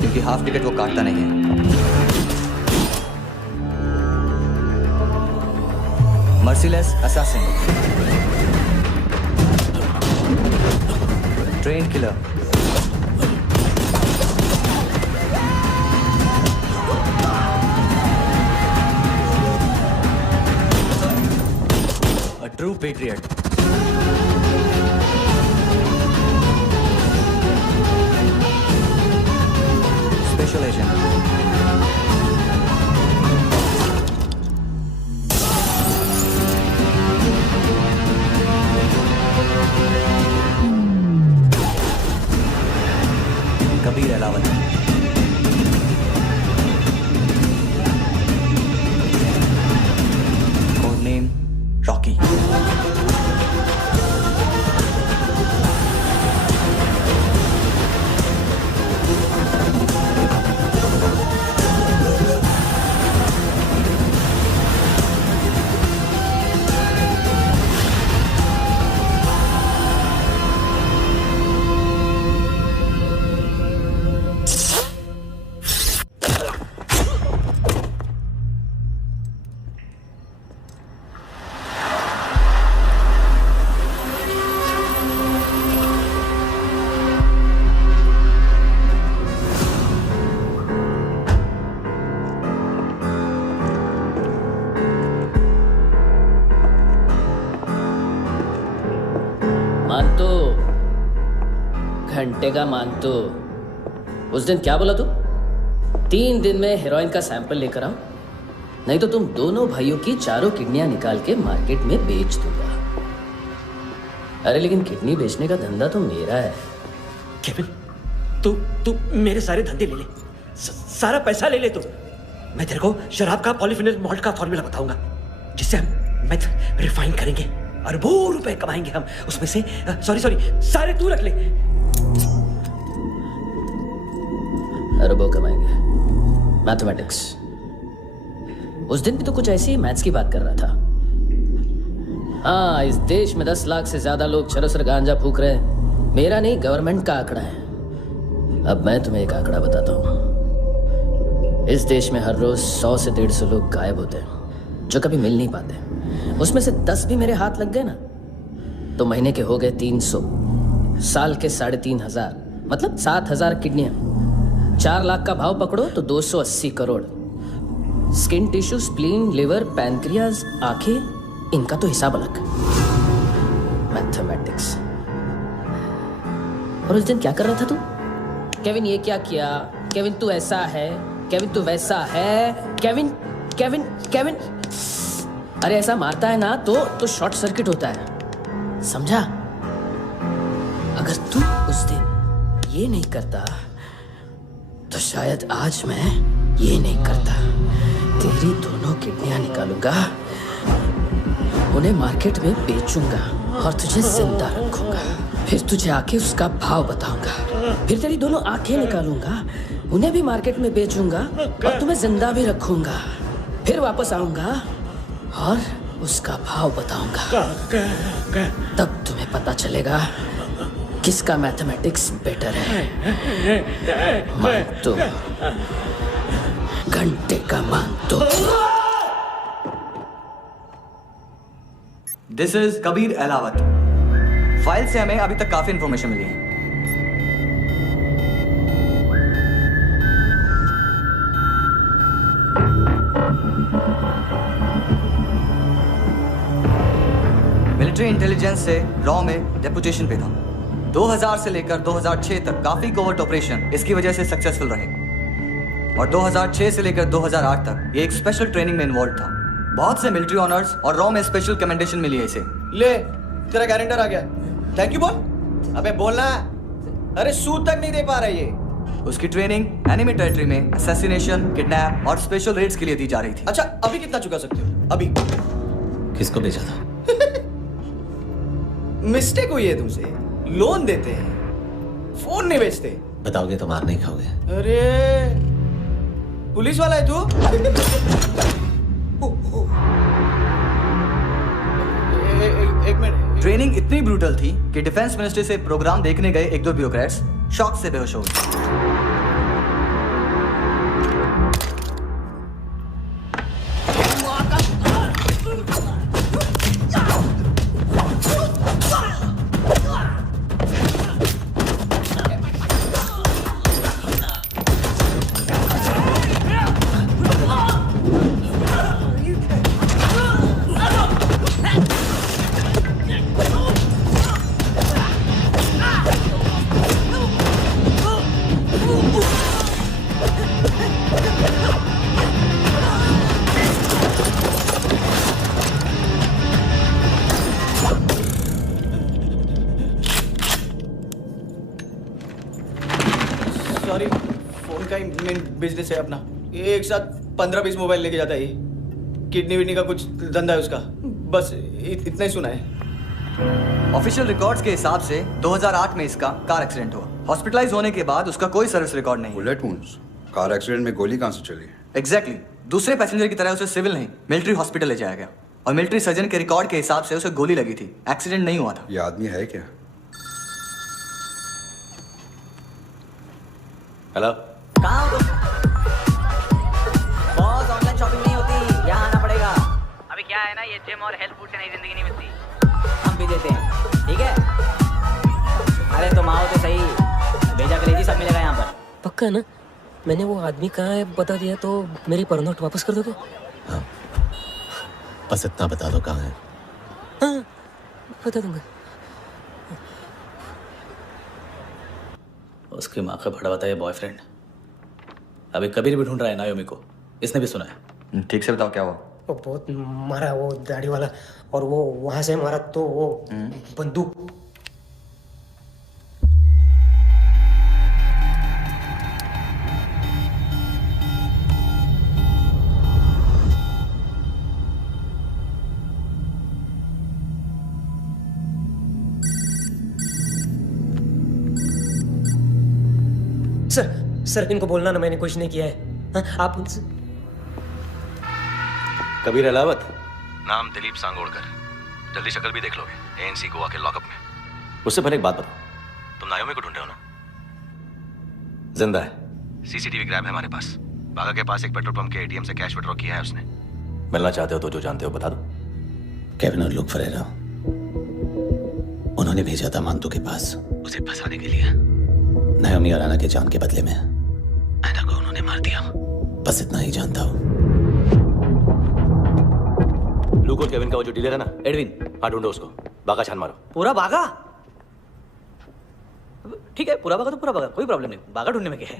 क्योंकि हाफ टिकट वो काटता नहीं है। Merciless assassin, train killer, a true patriot. Special agent. Kabir Ahlawat. मानतो, घंटे का मानतो। उस दिन क्या बोला तू? 3 दिन में हेरोइन का सैंपल लेकर आओ, नहीं तो तुम दोनों भाइयों की चारों किडनियां निकाल के मार्केट में बेच दूंगा। अरे लेकिन किडनी बेचने का धंधा तो मेरा है। केविन, तू मेरे सारे धंधे ले ले, सारा पैसा ले ले तू। मैं तेरे को शराब का पॉलीफिनल मॉल्ट का फॉर्मूला बताऊंगा, जिससे हम मेथ रिफाइन करेंगे, अरबों रुपए कमाएंगे हम उसमें से। सॉरी सारे तू रख ले। अरबों कमाएंगे। मैथमेटिक्स। उस दिन भी तो कुछ ऐसी मैथ्स की बात कर रहा था। हाँ, इस देश में 10 लाख से ज्यादा लोग चरस और गांजा फूक रहे हैं। मेरा नहीं, गवर्नमेंट का आंकड़ा है। अब मैं तुम्हें एक आंकड़ा बताता हूँ। इस देश में हर रोज 100 से 150 लोग गायब होते हैं, जो कभी मिल नहीं पाते। उसमें से 10 भी मेरे हाथ लग गए ना, तो महीने के हो गए 300, साल के 3,500, मतलब 7,000 किडनियां। 4 लाख का भाव पकड़ो तो 280 crore. Skin tissue, spleen, liver, pancreas, आंखें, इनका तो हिसाब अलग। मैथमेटिक्स। और उस दिन क्या कर रहा था तू? केविन ये क्या किया, केविन तू ऐसा है, केविन तू वैसा है, केविन केविन केविन। अरे ऐसा मारता है ना तो शॉर्ट सर्किट होता है, समझा? अगर तू उस दिन ये नहीं करता तो शायद आज मैं ये नहीं करता। तेरी दोनों किडनियां निकालूंगा, उन्हें मार्केट में बेचूंगा और तुझे जिंदा रखूंगा। फिर तुझे आके उसका भाव बताऊंगा। फिर तेरी दोनों आंखें निकालूंगा, उन्हें भी मार्केट में बेचूंगा और तुम्हें जिंदा भी रखूंगा। फिर वापस आऊंगा और उसका भाव बताऊंगा। तब तुम्हें पता चलेगा किसका मैथमेटिक्स बेटर है। मान तो, घंटे का मान तो। This is Kabir Ahlawat. File से हमें अभी तक काफी इंफॉर्मेशन मिली है। मिलिट्री इंटेलिजेंस से रॉ में डेपुटेशन पे था। 2000 से लेकर 2006 तक काफी कोवर्ट ऑपरेशन इसकी वजह से सक्सेसफुल रहे, और 2006 से लेकर 2008 तक ये एक स्पेशल ट्रेनिंग में इन्वॉल्व था। बहुत से मिलिट्री ऑनर्स और रॉ में स्पेशल कमेंडेशन मिली है इसे। ले, तेरा गारंटर आ गया। थैंक यू बोल। अबे बोलना। अरे सूद तक नहीं दे पा रहा ये। उसकी ट्रेनिंग एनिमी टेरिटरी में असैसिनेशन, किडनैप और स्पेशल रेड्स के लिए दी जा रही थी। अच्छा, अभी कितना चुका सकते हो? अभी किसको भेजा था? मिस्टेक हुई है तुमसे। लोन देते हैं, फोन नहीं बेचते। बताओगे तो मार नहीं खाओगे। अरे पुलिस वाला है तू? एक मिनट। ट्रेनिंग इतनी ब्रूटल थी कि डिफेंस मिनिस्ट्री से प्रोग्राम देखने गए 1-2 ब्यूरोक्रेट्स शॉक से बेहोश हो गए। सॉरी, फोन का ही मेन बिजनेस है अपना। एक साथ 15-20 मोबाइल लेके जाता है ये। किडनी विडनी का कुछ धंधा है उसका। बस इतना ही सुना है। ऑफिशियल रिकॉर्ड्स के हिसाब से 2008 में इसका कार एक्सीडेंट हुआ। हॉस्पिटलाइज होने के बाद उसका कोई सर्विस रिकॉर्ड नहीं। Bullet wounds? कार एक्सीडेंट में गोली कहां से चली? एग्जैक्टली। दूसरे पैसेंजर की तरह उसे सिविल नहीं, मिलिट्री हॉस्पिटल ले जाया गया, और मिलिट्री सर्जन के रिकॉर्ड के हिसाब से उसे गोली लगी थी। एक्सीडेंट नहीं हुआ था। ये आदमी है क्या? हेलो। कहाँ हो? बॉस, ऑनलाइन शॉपिंग नहीं होती, यहाँ आना पड़ेगा। अभी क्या है ना, ये जिम और हेल्थ फूड से नई जिंदगी नहीं मिलती। हम भी देते हैं, ठीक है? अरे तुम आओ तो सही, भेजा करेजी सब मिलेगा यहाँ पर। पक्का ना? मैंने वो आदमी कहाँ है बता दिया तो मेरी पर नोट वापस कर दोगे? हाँ, बस इतना बता दो कहाँ है। हाँ, बता दूंगा। उसकी माँ का भड़ा बताया बॉयफ्रेंड अभी कबीर भी ढूंढ रहा है नायोमी को, इसने भी सुना है। ठीक से बताओ क्या हुआ। वो बहुत मारा वो दाढ़ी वाला, और वो वहां से मारा तो वो बंदूक। सर इनको बोलना ना मैंने कुछ नहीं किया है। हाँ, आप उनसे। कबीर अलावत, नाम दिलीप सांगोड़कर। जल्दी शक्ल भी देख लोगे, एएनसी गोवा के लॉकअप में। उससे पहले एक बात बताओ, तुम नायोमी को ढूंढ रहे हो ना? जिंदा है, सीसीटीवी ग्रैब है हमारे पास। बागा के पास एक पेट्रोल पंप के एटीएम से कैश विड्रॉ किया है उसने। मिलना चाहते हो तो जो जानते हो बता दो। केविन और लुक फरेरा, उन्होंने भेजा था मांतू के पास उसे फंसाने के लिए। नायोमी और आना के जान के बदले में आना को उन्होंने मार दिया। बस इतना ही जानता हूँ। लुक और केविन का वो जो डीलर है ना, एडविन, हाँ ढूंढो उसको। बागा छान मारो। पूरा बागा? ठीक है, पूरा बागा तो पूरा बागा, कोई प्रॉब्लम नहीं। बागा ढूंढने में क्या है?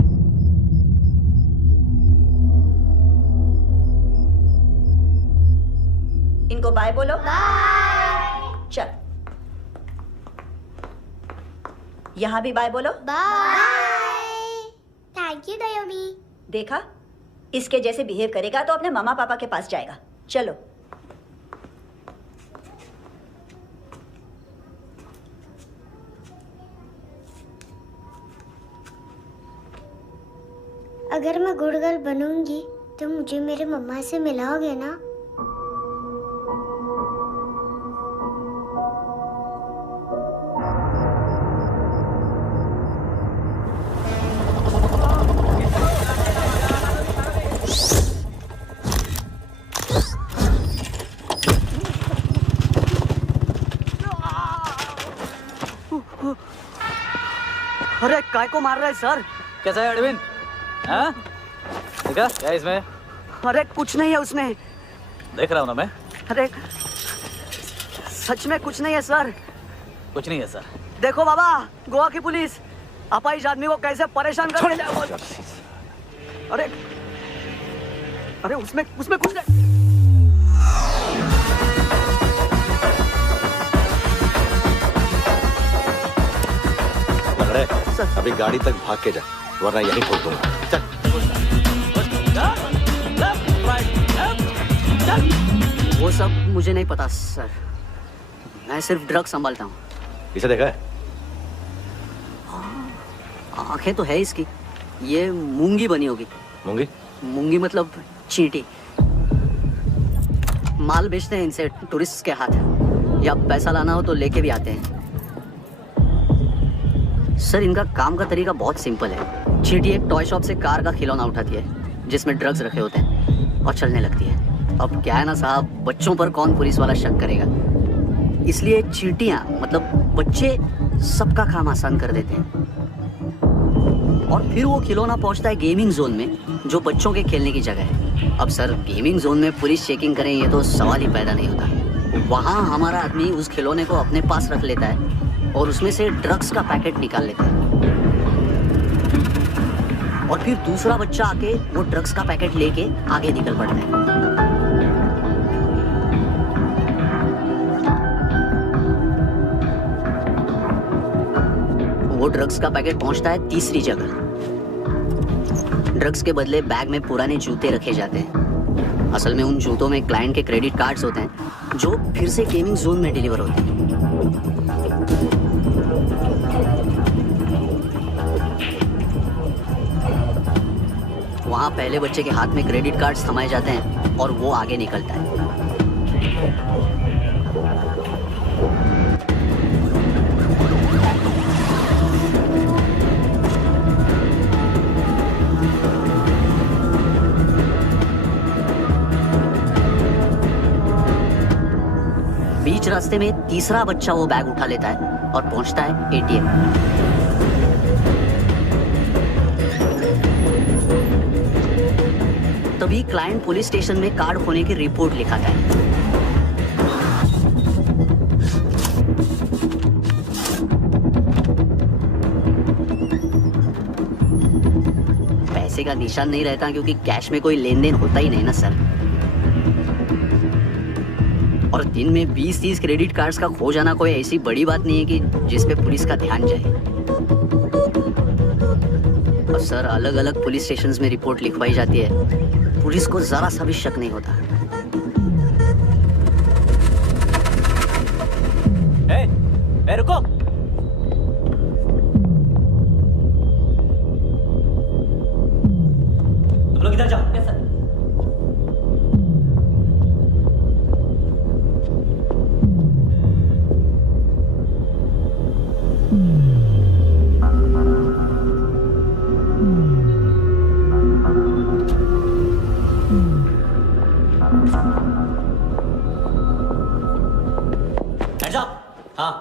इनको बाय बोलो। चल, यहाँ भी बाय बोलो। बाय। Thank you नायोमी। देखा, इसके जैसे बिहेव करेगा तो अपने मामा पापा के पास जाएगा। चलो। अगर मैं गुड गर्ल बनूंगी तो मुझे मेरे मम्मा से मिलाओगे ना? अरे काय को मार रहा है सर? कैसा है एडविन? हाँ? देखा क्या है इसमें? अरे कुछ नहीं है उसमें। देख रहा हूँ ना मैं। अरे सच में कुछ नहीं है सर। कुछ नहीं है सर। देखो बाबा, गोवा की पुलिस अपाहिज आदमी को कैसे परेशान कर रही है। अरे अरे उसमें कुछ नहीं। लंगड़े, अभी गाड़ी तक भाग के जा, वरना यहीं ठोक दूंगा। चल। वो सब मुझे नहीं पता सर, मैं सिर्फ ड्रग संभालता हूँ। इसे देखा है? आंखें तो है इसकी, ये मूंगी बनी होगी। मूंगी? मूंगी मतलब चींटी। माल बेचते हैं इनसे टूरिस्ट के हाथ, या पैसा लाना हो तो लेके भी आते हैं। सर इनका काम का तरीका बहुत सिंपल है। चींटी एक टॉय शॉप से कार का खिलौना उठाती है जिसमें ड्रग्स रखे होते हैं और चलने लगती है। अब क्या है ना साहब, बच्चों पर कौन पुलिस वाला शक करेगा, इसलिए चींटियां मतलब बच्चे सबका काम आसान कर देते हैं। और फिर वो खिलौना पहुंचता है गेमिंग जोन में, जो बच्चों के खेलने की जगह है। अब सर गेमिंग जोन में पुलिस चेकिंग करें ये तो सवाल ही पैदा नहीं होता। वहाँ हमारा आदमी उस खिलौने को अपने पास रख लेता है और उसमें से ड्रग्स का पैकेट निकाल लेता है, और फिर दूसरा बच्चा आके वो ड्रग्स का पैकेट लेके आगे निकल पड़ता है। वो ड्रग्स का पैकेट पहुंचता है तीसरी जगह। ड्रग्स के बदले बैग में पुराने जूते रखे जाते हैं। असल में उन जूतों में क्लाइंट के क्रेडिट कार्ड्स होते हैं जो फिर से गेमिंग जोन में डिलीवर होते हैं। वहाँ पहले बच्चे के हाथ में क्रेडिट कार्ड्स थमाए जाते हैं और वो आगे निकलता है। बीच रास्ते में तीसरा बच्चा वो बैग उठा लेता है और पहुंचता है एटीएम। तभी क्लाइंट पुलिस स्टेशन में कार्ड खोने की रिपोर्ट लिखाता है। पैसे का निशान नहीं रहता क्योंकि कैश में कोई लेन देन होता ही नहीं ना सर। और दिन में 20-30 क्रेडिट कार्ड्स का खो जाना कोई ऐसी बड़ी बात नहीं है कि जिस पे पुलिस का ध्यान जाए। और सर अलग अलग पुलिस स्टेशंस में रिपोर्ट लिखवाई जाती है, पुलिस को जरा सा भी शक नहीं होता। ए, रुको। तुम लोग इधर जाओ। Yes sir. Hands up. हाँ।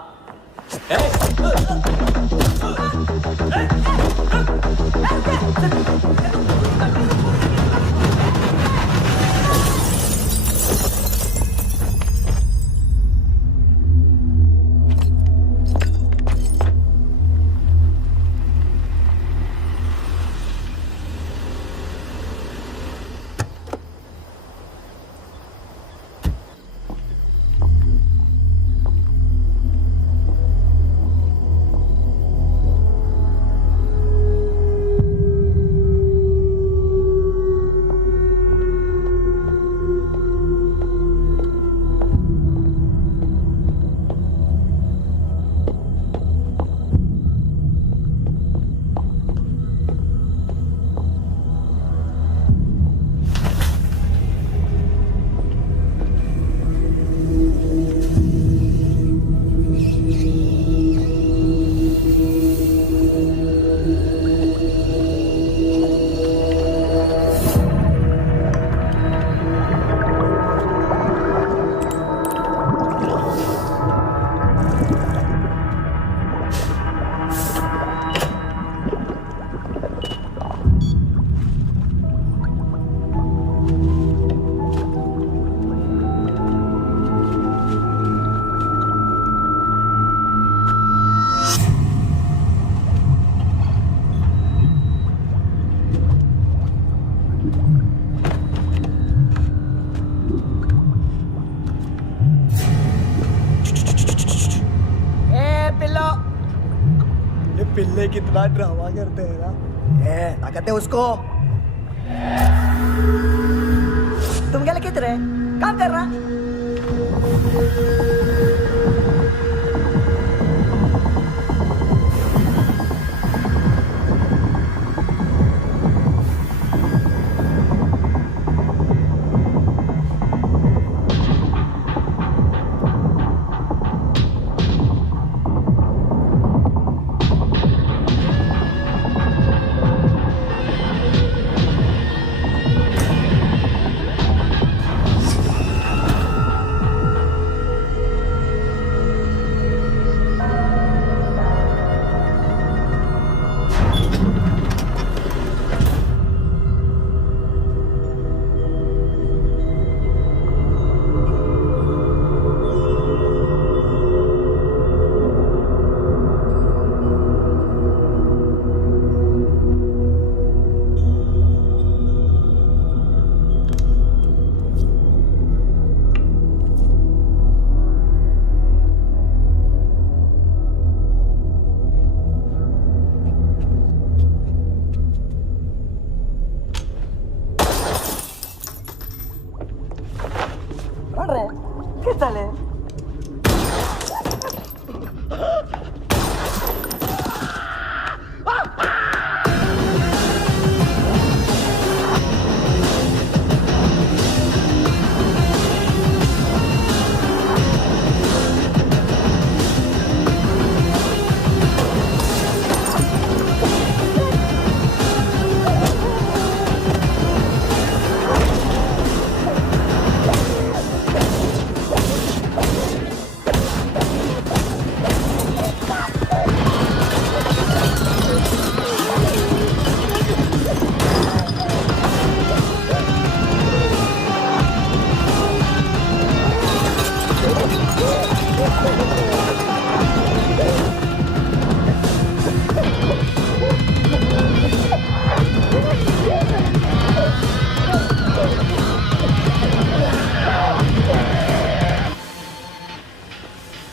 पिल्ले कितना ड्रामा करते हैं ना। ताकत है उसको। तुम क्या लिख रहे काम कर रहा।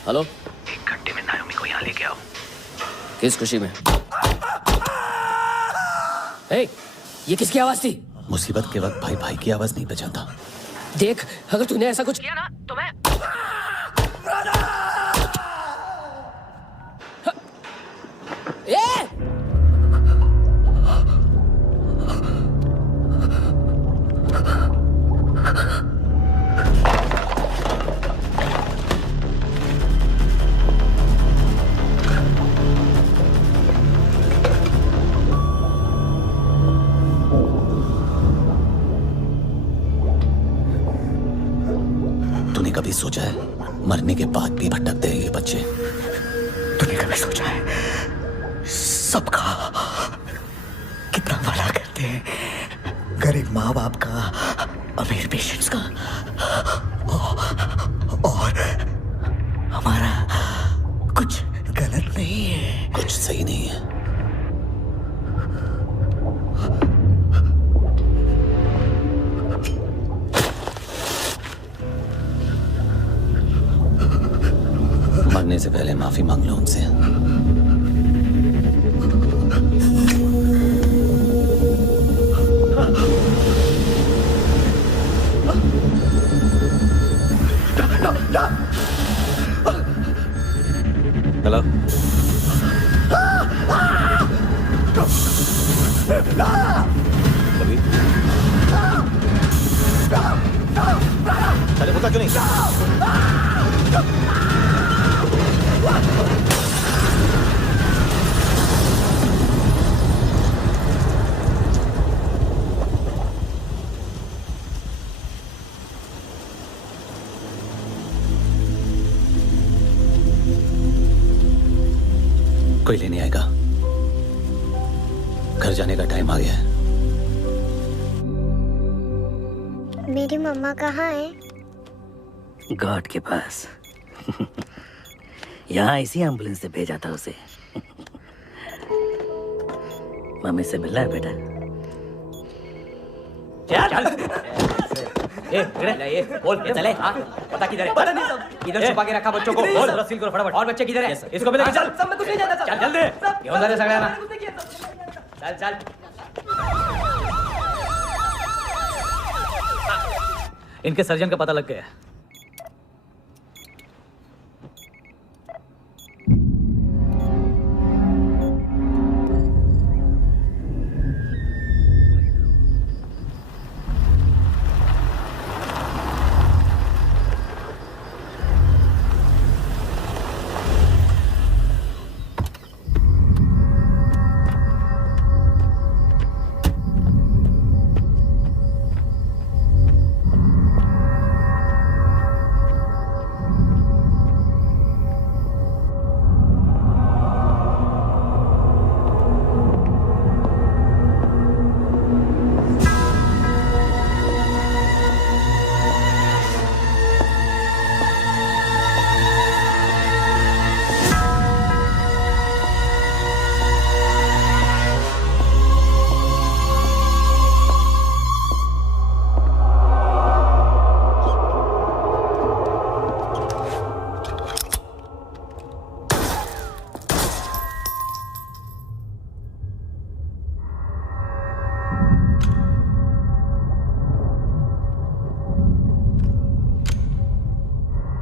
हेलो, 1 घंटे में नायोमी को यहाँ लेके आओ। किस खुशी में? ए, ये किसकी आवाज थी? मुसीबत के वक्त भाई भाई की आवाज नहीं पहचानता। देख, अगर तूने ऐसा कुछ किया ना तो मैं तूने कभी सोचा है मरने के बाद भी भटकते हैं ये बच्चे? तूने कभी सोचा है सबका कितना भला करते हैं? गरीब माँ बाप का, अमीर पेशेंट्स का, और हमारा कुछ गलत नहीं है, कुछ सही नहीं है। मरने से पहले माफी मांग लो उनसे। हेलो, कभी चले होता क्यों नहीं? कोई लेने आएगा। घर जाने का टाइम आ गया है। मेरी मम्मा कहाँ है? गॉड के पास। यहाँ इसी एम्बुलेंस से भेजा था उसे। मम्मी से मिलना है बेटा। ये बोल ये चले। हाँ पता किधर है? पता नहीं सब इधर छुपा के रखा बच्चों को। बोल सील करो फटाफट। और बच्चे किधर है? इसको भी लेके चल। सब मैं कुछ नहीं जानता। चल जल्दी घेऊन जा रे सगळ्यांना। चल चल। इनके सर्जन का पता लग गया।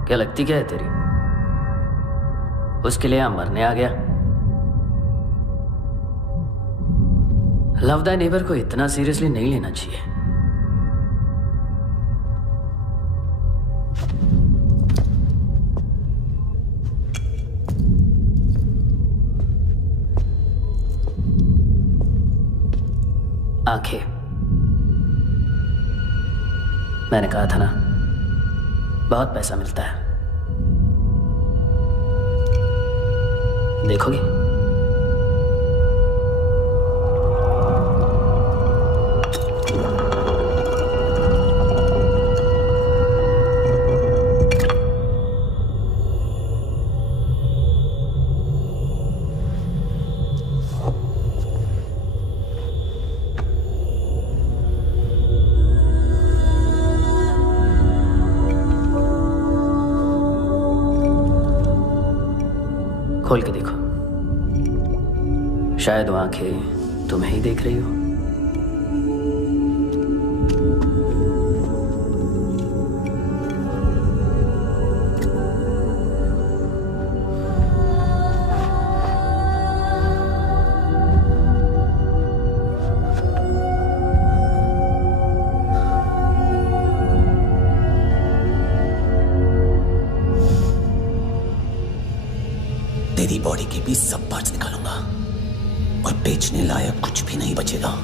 क्या लगती क्या है तेरी? उसके लिए यहां मरने आ गया? लव द नेबर को इतना सीरियसली नहीं लेना चाहिए। आंखें, मैंने कहा था ना बहुत पैसा मिलता है। देखोगे? खोल के देखो, शायद वो आंखें तुम्हें ही देख रही हो। तेरी बॉडी के भी सब पार्ट्स निकालूंगा और बेचने लायक कुछ भी नहीं बचेगा।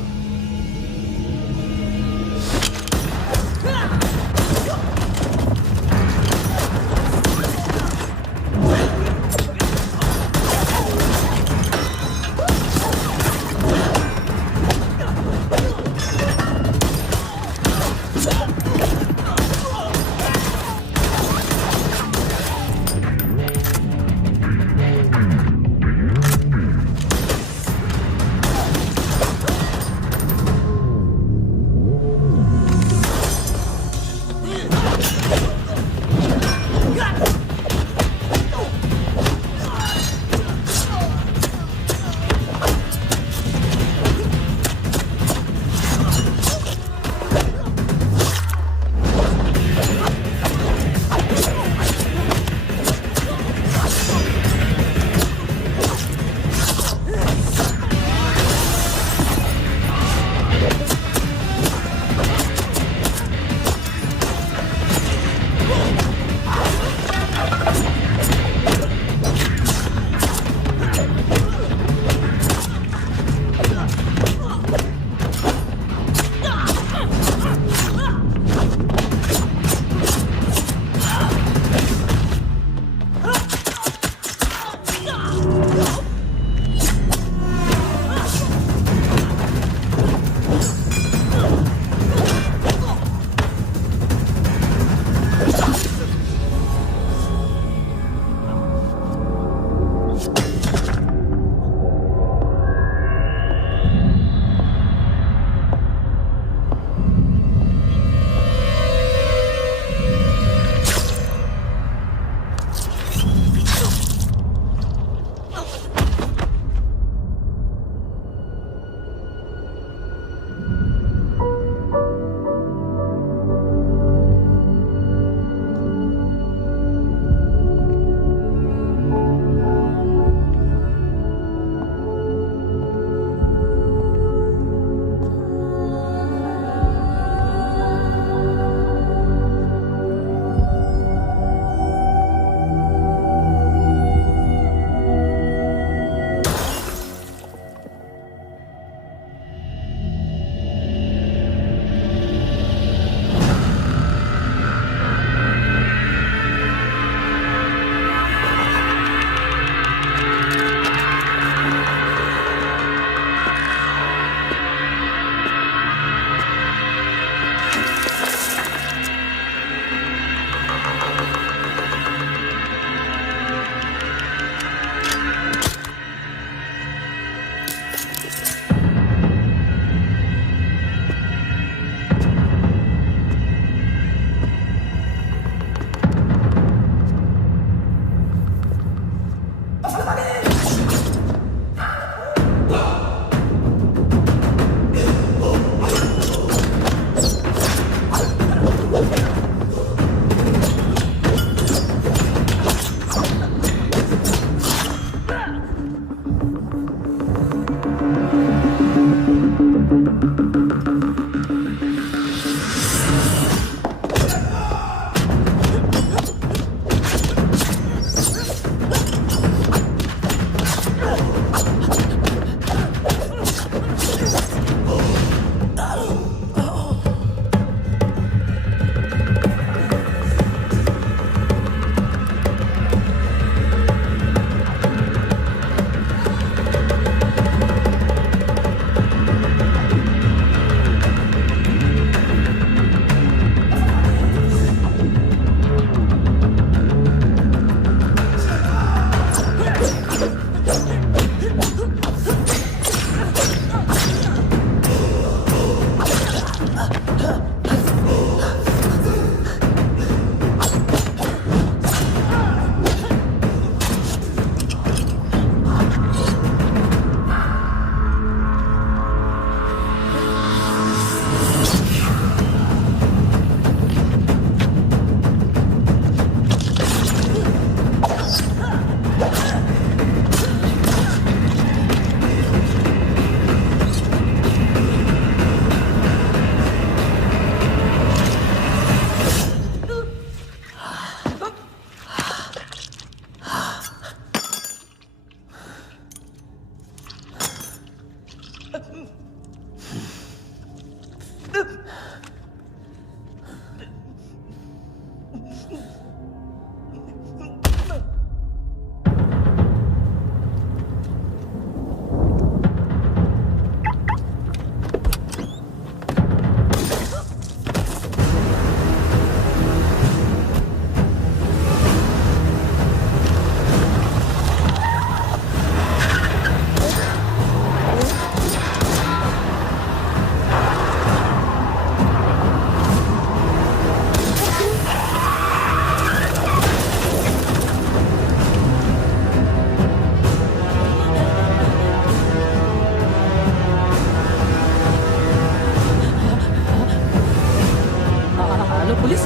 हेलो पुलिस,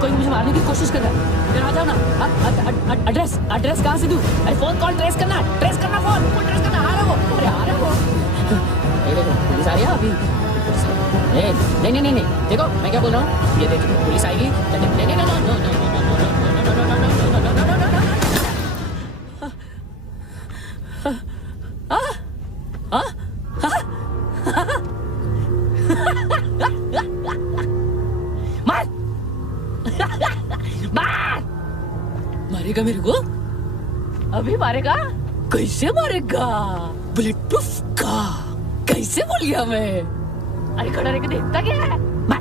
कोई मुझे मारने की कोशिश कर रहा है, इधर आ जाओ ना। एड्रेस कहाँ से दूँ? अरे फोन कॉल ट्रेस करना फोन ट्रेस करना, आ रहा वो, अरे आ रहा वो। देखो पुलिस आ रही है अभी। नहीं, देखो मैं क्या बोल रहा हूँ, ये देखो पुलिस आएगी। मारेगा मेरे को? अभी मारेगा? कैसे मारेगा? बुलेट प्रूफ का कैसे बोल गया मैं? अरे खड़ा रह के देखता क्या है? मार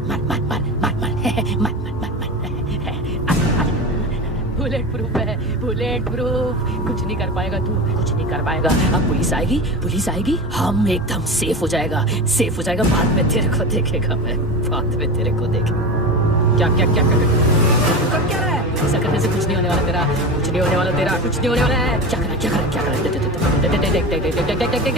बुलेट प्रूफ है, बुलेट प्रूफ। कुछ नहीं कर पाएगा तू, कुछ नहीं कर पाएगा। अब पुलिस आएगी, हम एकदम सेफ हो जाएगा। बाद में तेरे को देखेगा मैं, बाद में तेरे को देखेगा। क्या रहा है? ऐसा करने से कुछ नहीं होने वाला तेरा, कुछ नहीं होने वाला है। क्या करा? देख